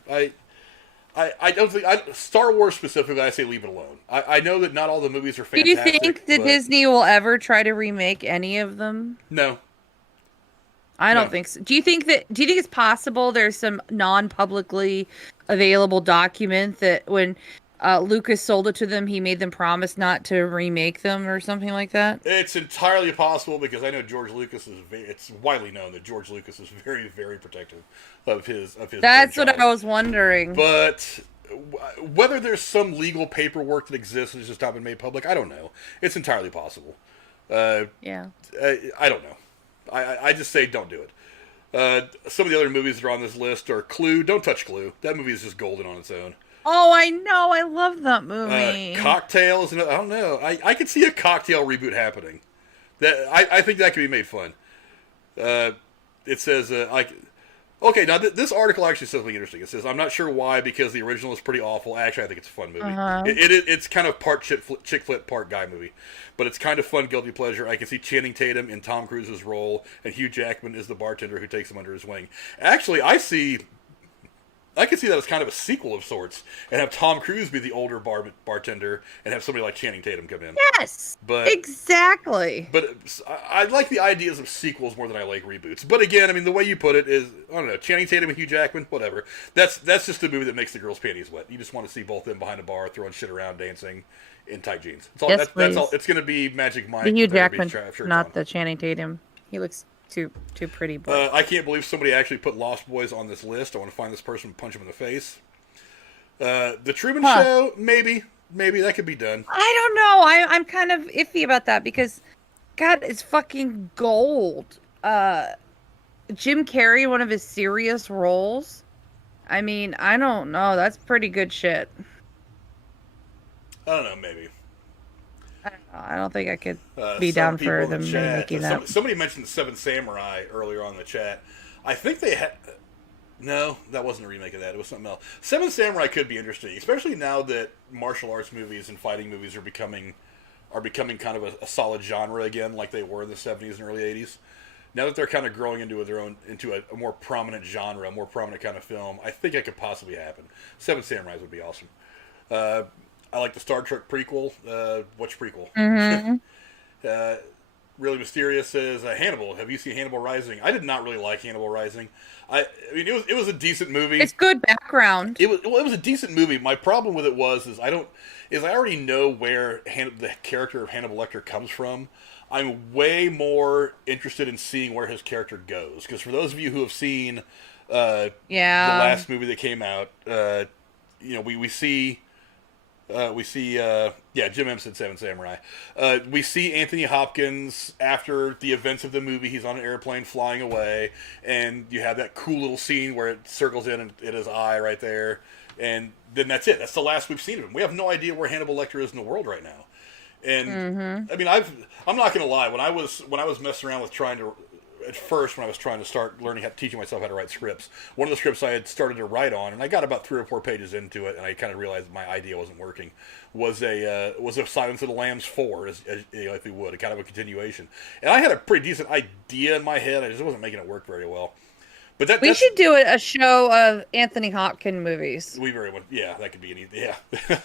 I don't think Star Wars specifically. I say leave it alone. I know that not all the movies are fantastic. Do you think that Disney will ever try to remake any of them? No. I don't think so. Do you think it's possible there's some non-publicly available document that when Lucas sold it to them, he made them promise not to remake them or something like that? It's entirely possible because I know George Lucas it's widely known that George Lucas is very, very protective of his. That's what I was wondering. But whether there's some legal paperwork that exists and it's just not been made public, I don't know. It's entirely possible. I don't know. I just say don't do it. Some of the other movies that are on this list are Clue. Don't touch Clue. That movie is just golden on its own. Oh, I know. I love that movie. Cocktail is another. I don't know. I could see a Cocktail reboot happening. I think that could be made fun. It says okay. Now this article actually says something interesting. It says I'm not sure why because the original is pretty awful. Actually, I think it's a fun movie. It's kind of part chick flick, part guy movie, but it's kind of fun, guilty pleasure. I can see Channing Tatum in Tom Cruise's role, and Hugh Jackman is the bartender who takes him under his wing. Actually, I can see that as kind of a sequel of sorts, and have Tom Cruise be the older bartender, and have somebody like Channing Tatum come in. Yes, exactly. But I like the ideas of sequels more than I like reboots. But again, I mean, the way you put it is, I don't know, Channing Tatum and Hugh Jackman, whatever. That's just a movie that makes the girls' panties wet. You just want to see both of them behind a bar, throwing shit around, dancing. in tight jeans. It's all, Yes, that's all. please. It's going to be Magic Mike. The Hugh with everybody's Jackman, shirts not on. the Channing Tatum. He looks too pretty, but I can't believe somebody actually put Lost Boys on this list. I want to find this person and punch him in the face. The Truman Show, maybe that could be done. I don't know. I'm kind of iffy about that because God, it's fucking gold. Jim Carrey, one of his serious roles. I mean, I don't know. That's pretty good shit. I don't know, maybe. I don't know. I don't think I could be down for them making that. Somebody mentioned the Seven Samurai earlier on in the chat. I think they had... No, that wasn't a remake of that. It was something else. Seven Samurai could be interesting, especially now that martial arts movies and fighting movies are becoming kind of a solid genre again, like they were in the 70s and early 80s. Now that they're kind of growing into a more prominent genre, a more prominent kind of film, I think it could possibly happen. Seven Samurais would be awesome. I like the Star Trek prequel. Which prequel? Mm-hmm. Really Mysterious says, Hannibal. Have you seen Hannibal Rising? I did not really like Hannibal Rising. I mean, it was a decent movie. It's good background. It was a decent movie. My problem with it is I already know where the character of Hannibal Lecter comes from. I'm way more interested in seeing where his character goes. Because for those of you who have seen the last movie that came out, we see Jim M said Seven Samurai. We see Anthony Hopkins after the events of the movie. He's on an airplane flying away, and you have that cool little scene where it circles in and his eye right there, and then that's it. That's the last we've seen of him. We have no idea where Hannibal Lecter is in the world right now. And I mean, I'm not gonna lie. When I was messing around with at first, when I was trying to start teaching myself how to write scripts, one of the scripts I had started to write on, and I got about 3 or 4 pages into it, and I kind of realized my idea wasn't working, was a Silence of the Lambs 4, if you would, a kind of a continuation. And I had a pretty decent idea in my head, I just wasn't making it work very well. But we should do a show of Anthony Hopkins movies. We very much, that could be an yeah. That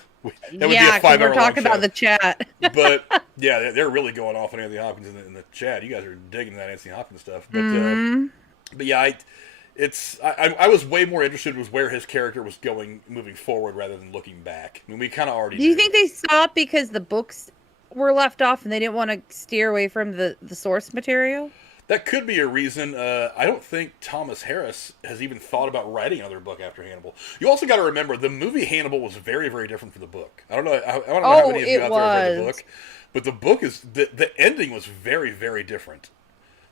would be a 5-hour we're talking about the chat. But yeah, they're really going off on Anthony Hopkins in the chat. You guys are digging that Anthony Hopkins stuff. But but yeah, I was way more interested with where his character was moving forward rather than looking back. I mean, we kind of already. Do you think they stopped because the books were left off and they didn't want to steer away from the source material? That could be a reason. I don't think Thomas Harris has even thought about writing another book after Hannibal. You also got to remember, the movie Hannibal was very, very different from the book. I don't know how many of you out there have read the book, but the book the ending was very, very different.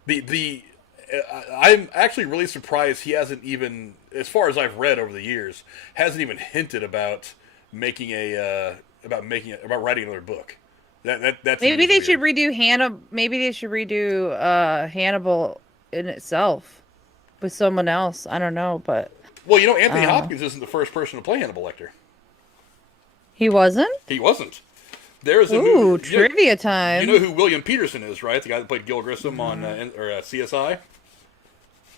I'm actually really surprised he hasn't even, as far as I've read over the years, hasn't even hinted about writing another book. That's maybe they should redo Hannibal. Maybe they should redo Hannibal in itself with someone else. I don't know, but Anthony Hopkins isn't the first person to play Hannibal Lecter. He wasn't. He wasn't. There's a movie. Trivia time. You know who William Peterson is, right? The guy that played Gil Grissom on CSI.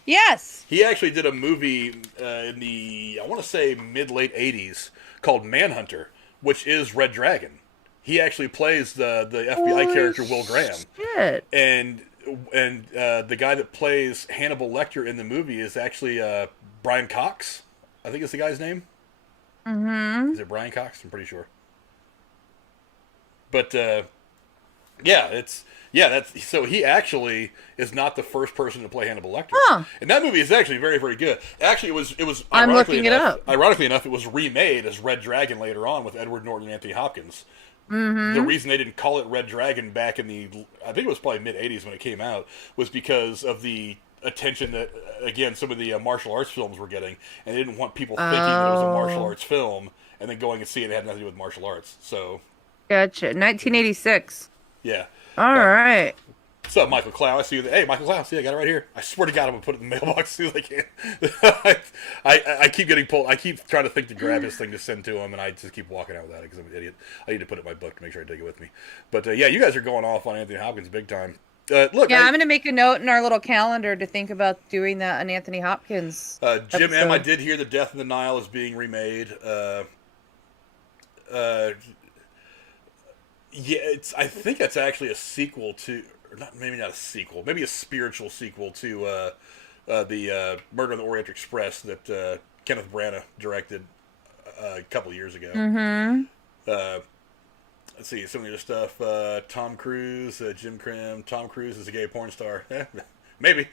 Yes. He actually did a movie in the, I want to say, mid-late 80s called Manhunter, which is Red Dragon. He actually plays the FBI character Will Graham. Shit. And the guy that plays Hannibal Lecter in the movie is actually Brian Cox. I think it's the guy's name. Mm-hmm. Is it Brian Cox? I'm pretty sure. But so he actually is not the first person to play Hannibal Lecter. Huh. And that movie is actually very, very good. Actually, it was I'm looking it up. Ironically enough, it was remade as Red Dragon later on with Edward Norton and Anthony Hopkins. Mm-hmm. The reason they didn't call it Red Dragon back in I think it was probably mid-'80s when it came out, was because of the attention that, again, some of the martial arts films were getting, and they didn't want people thinking that it was a martial arts film, and then going and seeing it had nothing to do with martial arts. So, gotcha. 1986. Yeah. All right. What's up, Michael Clow? I see you. Hey, Michael Clow. See, I got it right here. I swear to God, I'm gonna put it in the mailbox as soon as I can. I keep getting pulled. I keep trying to think to grab his thing to send to him, and I just keep walking out without it because I'm an idiot. I need to put it in my book to make sure I take it with me. But yeah, you guys are going off on Anthony Hopkins big time. Look, I'm going to make a note in our little calendar to think about doing that on Anthony Hopkins. Jim episode. M, I did hear the Death in the Nile is being remade. I think it's actually a sequel to, or maybe not a sequel, maybe a spiritual sequel to the Murder on the Orient Express that Kenneth Branagh directed a couple years ago. Mm-hmm. let's see, some of the stuff. Tom Cruise, Jim Crim. Tom Cruise is a gay porn star. Maybe.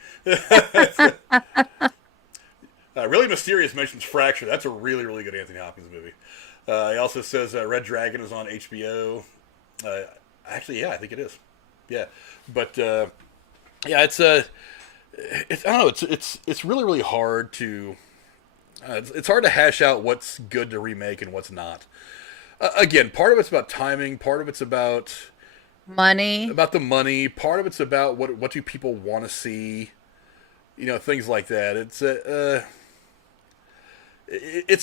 Really Mysterious mentions Fracture. That's a really, really good Anthony Hopkins movie. He also says Red Dragon is on HBO. Actually, yeah, I think it is. Yeah, but yeah, it's I don't know. It's really, really hard to. It's hard to hash out what's good to remake and what's not. Again, part of it's about timing. Part of it's about money. About the money. Part of it's about what do people want to see. You know, things like that. It's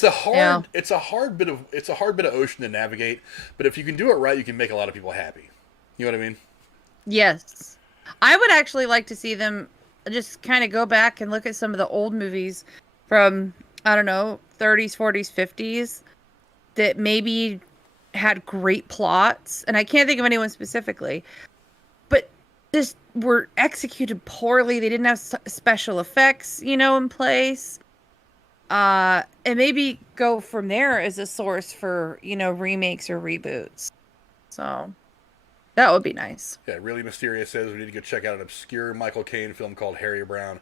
a hard bit of ocean to navigate. But if you can do it right, you can make a lot of people happy. You know what I mean? Yes, I would actually like to see them just kind of go back and look at some of the old movies from, I don't know, 30s, 40s, 50s that maybe had great plots, and I can't think of anyone specifically, but just were executed poorly. They didn't have special effects, in place. And maybe go from there as a source for, remakes or reboots. So that would be nice. Yeah, Really Mysterious says we need to go check out an obscure Michael Caine film called Harry Brown.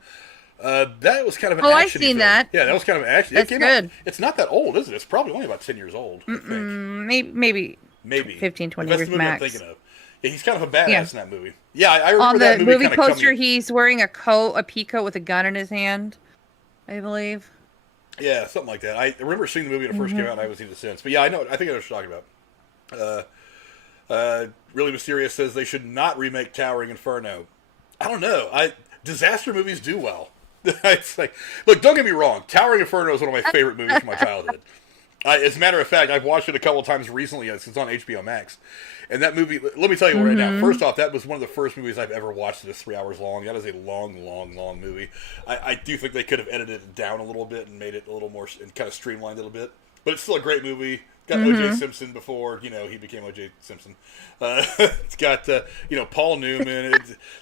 That was kind of an action. I've seen that. Yeah, that was kind of an action. That's good. It's not that old, is it? It's probably only about 10 years old, I think. Maybe 15, 20 years max. I'm thinking of. Yeah, he's kind of a badass in that movie. Yeah, I remember on the that movie poster, he's wearing a pea coat with a gun in his hand, I believe. Yeah, something like that. I remember seeing the movie when it first came out, and I haven't seen it since. But yeah, I know. I think I know what you're talking about. Really Mysterious says they should not remake Towering Inferno. I don't know. Disaster movies do well. It's like, look, don't get me wrong. Towering Inferno is one of my favorite movies from my childhood. As a matter of fact, I've watched it a couple of times recently. It's on HBO Max. And that movie, let me tell you right now, first off, that was one of the first movies I've ever watched that is 3 hours long. That is a long, long, long movie. I do think they could have edited it down a little bit and made it a little more, and kind of streamlined it a little bit. But it's still a great movie. Got O.J. Simpson before, he became O.J. Simpson. It's got, Paul Newman.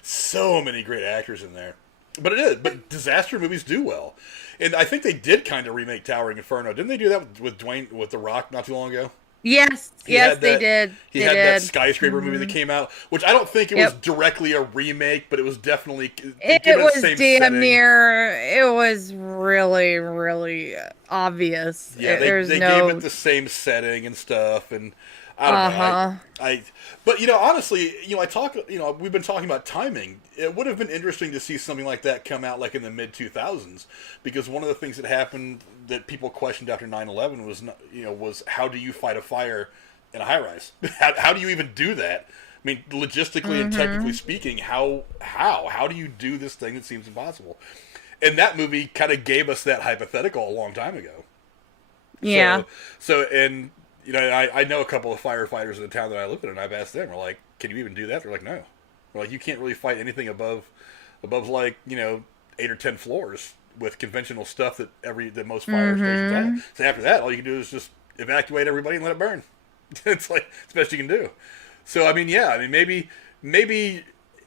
So many great actors in there. But it is. But disaster movies do well. And I think they did kind of remake Towering Inferno. Didn't they do that with The Rock not too long ago? Yes, they did. He had that skyscraper movie that came out, which I don't think it was directly a remake, but it was definitely it was damn near. It was really, really obvious. Yeah, they gave it the same setting and stuff, and I don't know. But honestly, we've been talking about timing. It would have been interesting to see something like that come out like in the mid 2000s, because one of the things that happened that people questioned after 9/11 was how do you fight a fire in a high rise? How do you even do that? I mean, logistically and technically speaking, how do you do this thing that seems impossible? And that movie kind of gave us that hypothetical a long time ago. Yeah. I know a couple of firefighters in the town that I live in, and I've asked them, we're like, can you even do that? They're like, no. We're like, you can't really fight anything above 8 or 10 floors with conventional stuff that most fire stations have. So after that, all you can do is just evacuate everybody and let it burn. It's like it's the best you can do. So maybe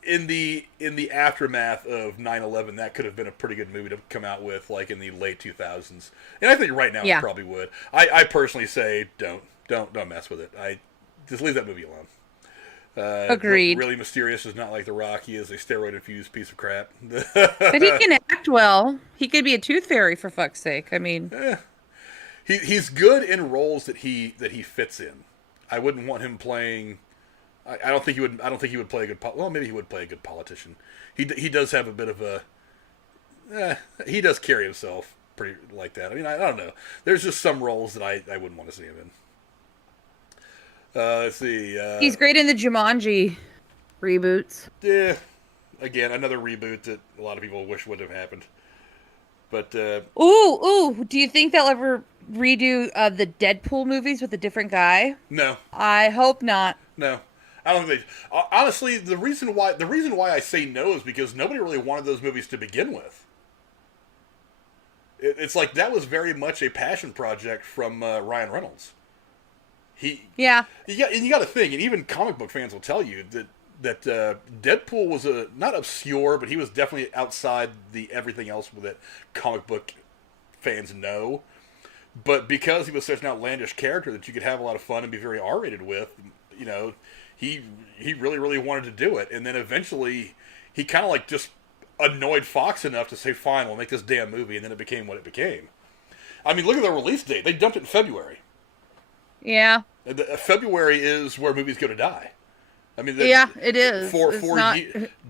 in the aftermath of 9/11, that could have been a pretty good movie to come out with, like in the late 2000s. And I think right now it probably would. I personally say don't mess with it. Just leave that movie alone. Agreed. Really Mysterious is not like The Rock. He is a steroid-infused piece of crap. But he can act well. He could be a tooth fairy, for fuck's sake. I mean, he's good in roles that he fits in. I wouldn't want him playing. I don't think he would. I don't think he would play a good. Well, maybe he would play a good politician. He does have a bit of a. He does carry himself pretty like that. I mean, I don't know. There's just some roles that I wouldn't want to see him in. Let's see. He's great in the Jumanji reboots. Yeah. Again, another reboot that a lot of people wish would have happened. But ooh! Do you think they'll ever redo the Deadpool movies with a different guy? No. I hope not. No. I don't think they. Honestly, the reason why I say no is because nobody really wanted those movies to begin with. It's like that was very much a passion project from Ryan Reynolds. You got to think, and even comic book fans will tell you that Deadpool was not obscure, but he was definitely outside the everything else that comic book fans know. But because he was such an outlandish character that you could have a lot of fun and be very R-rated with, you know, he really, really wanted to do it. And then eventually he kind of like just annoyed Fox enough to say, fine, we'll make this damn movie. And then it became what it became. I mean, look at the release date. They dumped it in February. Yeah. February is where movies go to die. I mean, yeah, it is. For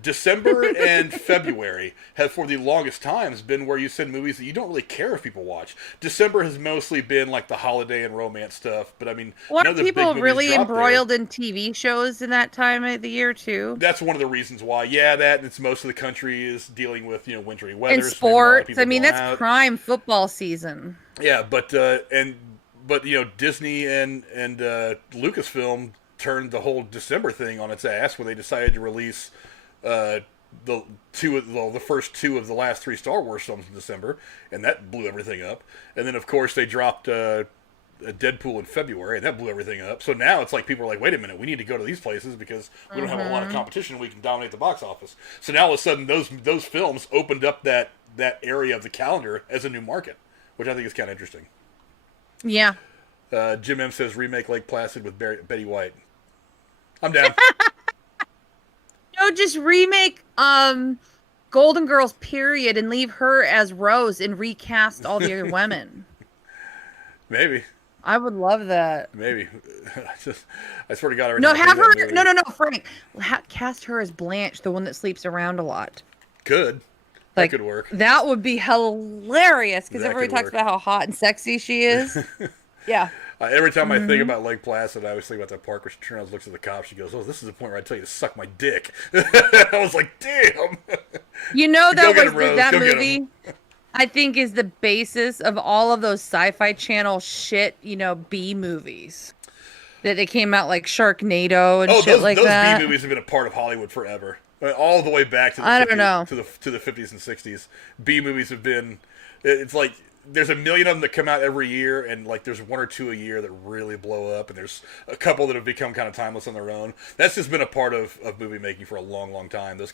December and February have, for the longest times, been where you send movies that you don't really care if people watch. December has mostly been like the holiday and romance stuff, but I mean, are people really embroiled in TV shows in that time of the year too? That's one of the reasons why. Yeah, that and it's most of the country is dealing with wintry weather and sports. I mean, that's prime football season. Yeah, but Disney and Lucasfilm turned the whole December thing on its ass when they decided to release the first two of the last three Star Wars films in December, and that blew everything up. And then, of course, they dropped Deadpool in February, and that blew everything up. So now it's like people are like, wait a minute, we need to go to these places because we don't have a lot of competition. We can dominate the box office. So now all of a sudden, those films opened up that area of the calendar as a new market, which I think is kind of interesting. Yeah. Jim M says remake Lake Placid with Betty White. I'm down. No, just remake Golden Girls period and leave her as Rose and recast all the other women. Maybe. I would love that. Maybe. I swear to God. No, have her. No, Frank. Cast her as Blanche, the one that sleeps around a lot. Good. That could work. That would be hilarious because everybody talks about how hot and sexy she is. Yeah. Every time I think about Lake Placid, I always think about that part where she turns, looks at the cop, she goes, "Oh, this is the point where I tell you to suck my dick." I was like, "Damn." That movie, I think, is the basis of all of those Sci-Fi Channel shit, B movies that they came out like Sharknado and shit like that. Those B movies have been a part of Hollywood forever, all the way back to the 50s and 60s. B movies have been. It's like. There's a million of them that come out every year, and like there's one or two a year that really blow up, and there's a couple that have become kind of timeless on their own. That's just been a part of movie making for a long, long time. Those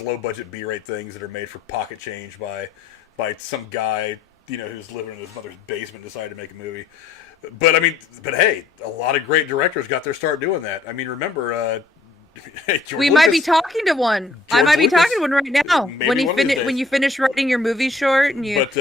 low budget B-rate things that are made for pocket change by some guy who's living in his mother's basement decided to make a movie. But hey, a lot of great directors got their start doing that. I mean, remember. We might be talking to one. I might be talking to one right now. When you finish writing your movie short and George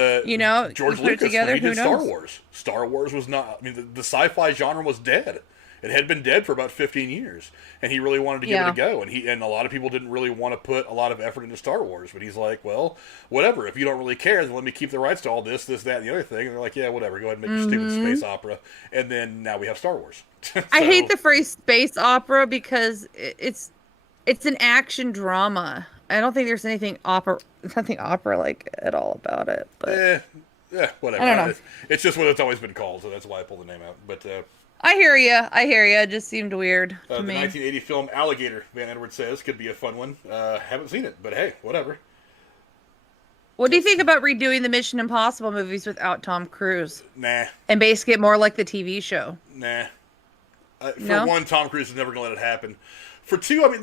put it together, when he did Star Wars. Star Wars was not. I mean, the sci-fi genre was dead. It had been dead for about 15 years, and he really wanted to give it a go. And a lot of people didn't really want to put a lot of effort into Star Wars, but he's like, well, whatever. If you don't really care, then let me keep the rights to all this, that, and the other thing. And they're like, yeah, whatever. Go ahead and make your stupid space opera. And then now we have Star Wars. So, I hate the phrase space opera because it's an action drama. I don't think there's nothing opera-like at all about it. But whatever. I don't know. It's just what it's always been called, so that's why I pulled the name out. But I hear you. It just seemed weird to the me. 1980 film Alligator, Van Edwards says, could be a fun one. Haven't seen it, but hey, whatever. What do you think about redoing the Mission Impossible movies without Tom Cruise? Nah. And basically it more like the TV show? Nah. For one, Tom Cruise is never going to let it happen. For two, I mean,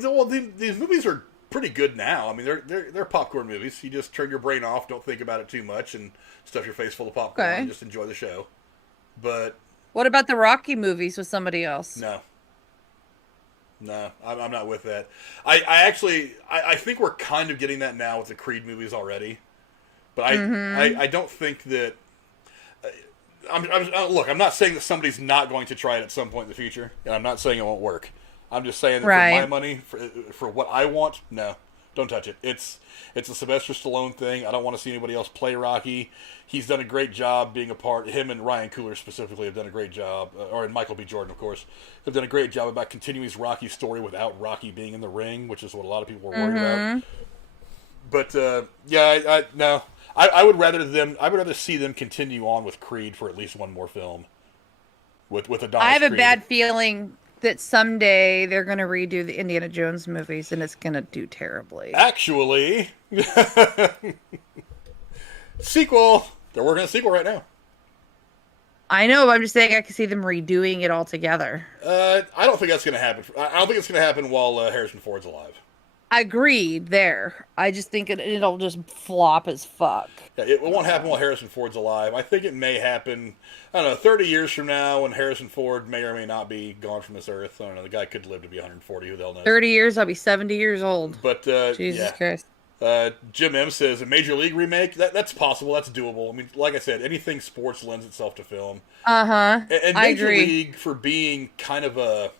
these movies are pretty good now. I mean, they're popcorn movies. You just turn your brain off, don't think about it too much, and stuff your face full of popcorn and just enjoy the show. But what about the Rocky movies with somebody else? No, I'm not with that. I think we're kind of getting that now with the Creed movies already. But I don't think that. I'm not saying that somebody's not going to try it at some point in the future, and I'm not saying it won't work. I'm just saying that for my money, for what I want, no, don't touch it. It's a Sylvester Stallone thing. I don't want to see anybody else play Rocky. He's done a great job being a part. Him and Ryan Coogler specifically have done a great job, and Michael B. Jordan, of course, have done a great job about continuing his Rocky story without Rocky being in the ring, which is what a lot of people were worried about. But no. I would rather see them continue on with Creed for at least one more film. With Adonis I have Creed. A bad feeling that someday they're going to redo the Indiana Jones movies and it's going to do terribly. Actually, sequel. They're working on a sequel right now. I know, but I'm just saying I can see them redoing it all together. I don't think that's going to happen. I don't think it's going to happen while Harrison Ford's alive. Agreed there. I just think it'll just flop as fuck. Yeah, it won't happen while Harrison Ford's alive. I think it may happen, I don't know, 30 years from now when Harrison Ford may or may not be gone from this earth. I don't know, the guy could live to be 140, who the hell knows. 30 years, I'll be 70 years old. But, Jesus Christ. Jim M says, a Major League remake? That's possible, that's doable. I mean, like I said, anything sports lends itself to film. Uh-huh, And I Major agree. League, for being kind of a...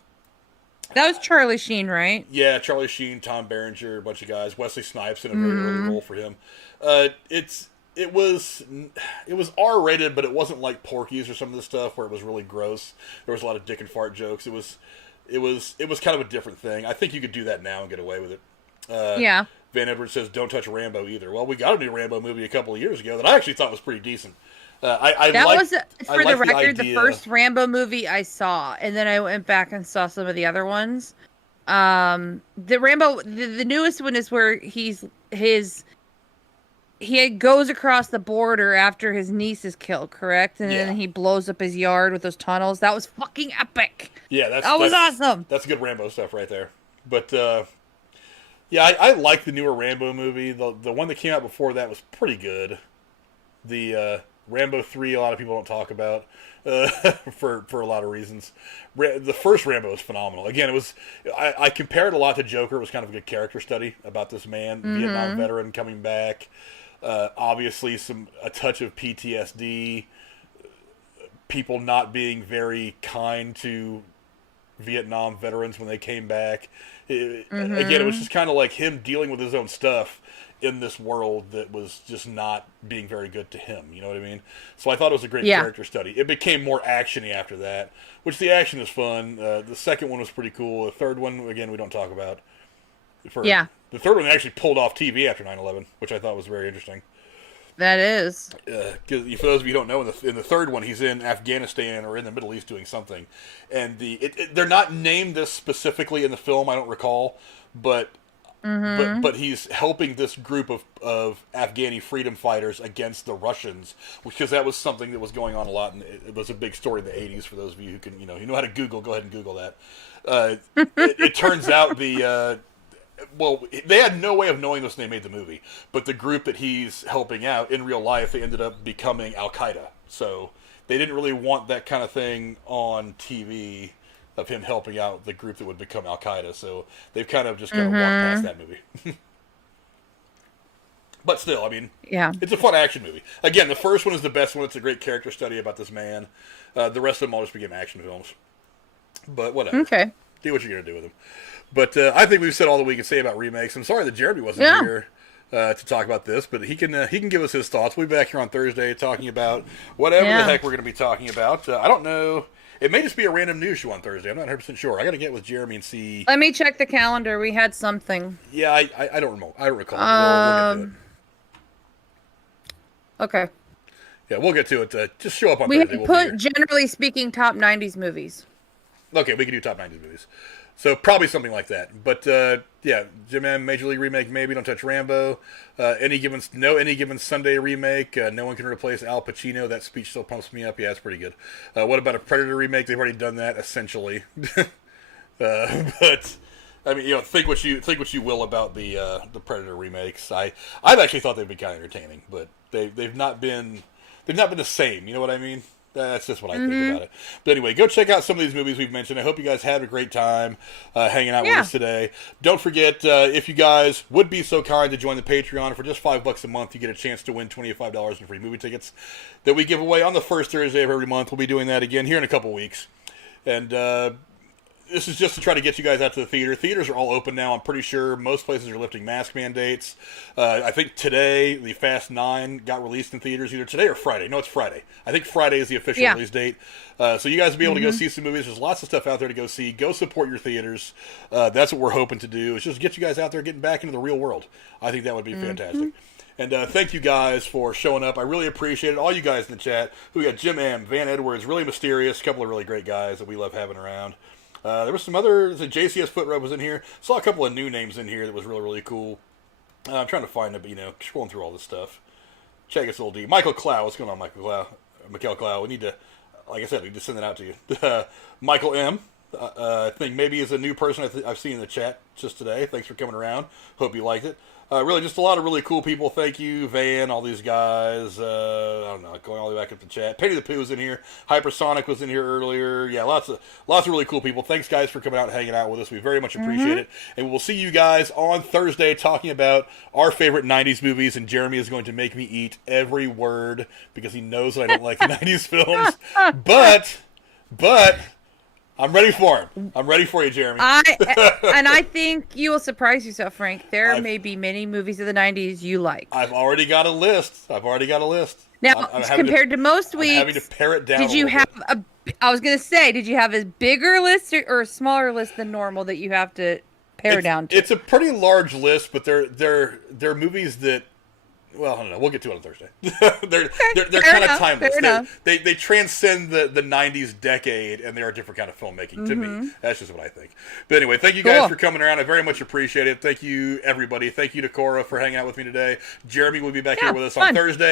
That was Charlie Sheen, right? Yeah, Charlie Sheen, Tom Berenger, a bunch of guys. Wesley Snipes in a very early role for him. It was R-rated, but it wasn't like Porky's or some of the stuff where it was really gross. There was a lot of dick and fart jokes. It was kind of a different thing. I think you could do that now and get away with it. Yeah. Van Edwards says, don't touch Rambo either. Well, we got a new Rambo movie a couple of years ago that I actually thought was pretty decent. That was, for the record, the idea. first Rambo movie I saw, and then I went back and saw some of the other ones. The Rambo, the newest one is where he goes across the border after his niece is killed, correct? And then he blows up his yard with those tunnels. That was fucking epic. Yeah, that was awesome. That's good Rambo stuff right there. But yeah, I like the newer Rambo movie. The one that came out before that was pretty good. The Rambo 3, a lot of people don't talk about for a lot of reasons. The first Rambo is phenomenal. Again, I compared a lot to Joker. It was kind of a good character study about this man, Vietnam veteran coming back. Obviously, a touch of PTSD. People not being very kind to Vietnam veterans when they came back. Again, it was just kind of like him dealing with his own stuff in this world that was just not being very good to him. You know what I mean? So I thought it was a great character study. It became more action-y after that, which the action is fun. The second one was pretty cool. The third one, again, we don't talk about. The third one actually pulled off TV after 9/11, which I thought was very interesting. That is. Because for those of you who don't know, in the third one, he's in Afghanistan or in the Middle East doing something. And they're not named this specifically in the film, I don't recall, but he's helping this group of Afghani freedom fighters against the Russians, because that was something that was going on a lot, and it was a big story in the 80s. For those of you who can, you know how to Google, go ahead and Google that. It turns out well, they had no way of knowing this when they made the movie, but the group that he's helping out in real life, they ended up becoming Al-Qaeda. So they didn't really want that kind of thing on TV, of him helping out the group that would become Al-Qaeda. So they've kind of just walked past that movie. But still, I mean, it's a fun action movie. Again, the first one is the best one. It's a great character study about this man. The rest of them all just became action films. But whatever. Okay. Do what you're going to do with them. But I think we've said all that we can say about remakes. I'm sorry that Jeremy wasn't here to talk about this, but he can give us his thoughts. We'll be back here on Thursday talking about whatever the heck we're going to be talking about. I don't know. It may just be a random news show on Thursday. I'm not 100% sure. I got to get with Jeremy and see. Let me check the calendar. We had something. Yeah, I don't know. I don't recall. We'll get to it. Okay. Yeah, we'll get to it. Just show up on Thursday. Thursday. We put, generally speaking, top 90s movies. Okay, we can do top 90s movies. So probably something like that. But yeah, Jim M, Major League remake, maybe. Don't touch Rambo. Any given Sunday remake. No one can replace Al Pacino. That speech still pumps me up. Yeah, it's pretty good. What about a Predator remake? They've already done that essentially. But I mean, think what you will about the Predator remakes. I've actually thought they'd be kind of entertaining, but they've not been the same. You know what I mean? That's just what I think about it. But anyway, go check out some of these movies we've mentioned. I hope you guys had a great time hanging out with us today. Don't forget, if you guys would be so kind to join the Patreon, for just $5 a month, you get a chance to win $25 in free movie tickets that we give away on the first Thursday of every month. We'll be doing that again here in a couple weeks. And this is just to try to get you guys out to the theater. Theaters are all open now. I'm pretty sure most places are lifting mask mandates. I think today, the Fast 9 got released in theaters either today or Friday. No, it's Friday. I think Friday is the official release date. So you guys will be able to go see some movies. There's lots of stuff out there to go see. Go support your theaters. That's what we're hoping to do, is just get you guys out there getting back into the real world. I think that would be fantastic. And thank you guys for showing up. I really appreciate it. All you guys in the chat. We got Jim M, Van Edwards, really mysterious, a couple of really great guys that we love having around. There was some other, the JCS Foot Rub was in here. Saw a couple of new names in here that was really, really cool. I'm trying to find it, but, scrolling through all this stuff. Check us, old D. Michael Clow. What's going on, Michael Clow? We need to, like I said, we need to send that out to you. Michael M. I think maybe is a new person I've seen in the chat just today. Thanks for coming around. Hope you liked it. Really, just a lot of really cool people. Thank you, Van, all these guys. I don't know, going all the way back up the chat. Penny the Pooh was in here. Hypersonic was in here earlier. Yeah, lots of really cool people. Thanks, guys, for coming out and hanging out with us. We very much appreciate it. And we'll see you guys on Thursday talking about our favorite 90s movies. And Jeremy is going to make me eat every word because he knows that I don't like 90s films. But I'm ready for him. I'm ready for you, Jeremy. I think you will surprise yourself, Frank. There may be many movies of the 90s you like. I've already got a list. Now, compared to most weeks, I'm having to pare it down. Did you have I was going to say, did you have a bigger list or a smaller list than normal that you have to pare down to? It's a pretty large list, but they're movies that, well, I don't know. We'll get to it on Thursday. they're kind of timeless. They transcend the 90s decade, and they're a different kind of filmmaking to me. That's just what I think. But anyway, thank you guys for coming around. I very much appreciate it. Thank you, everybody. Thank you to Cora for hanging out with me today. Jeremy will be back here with us on Thursday.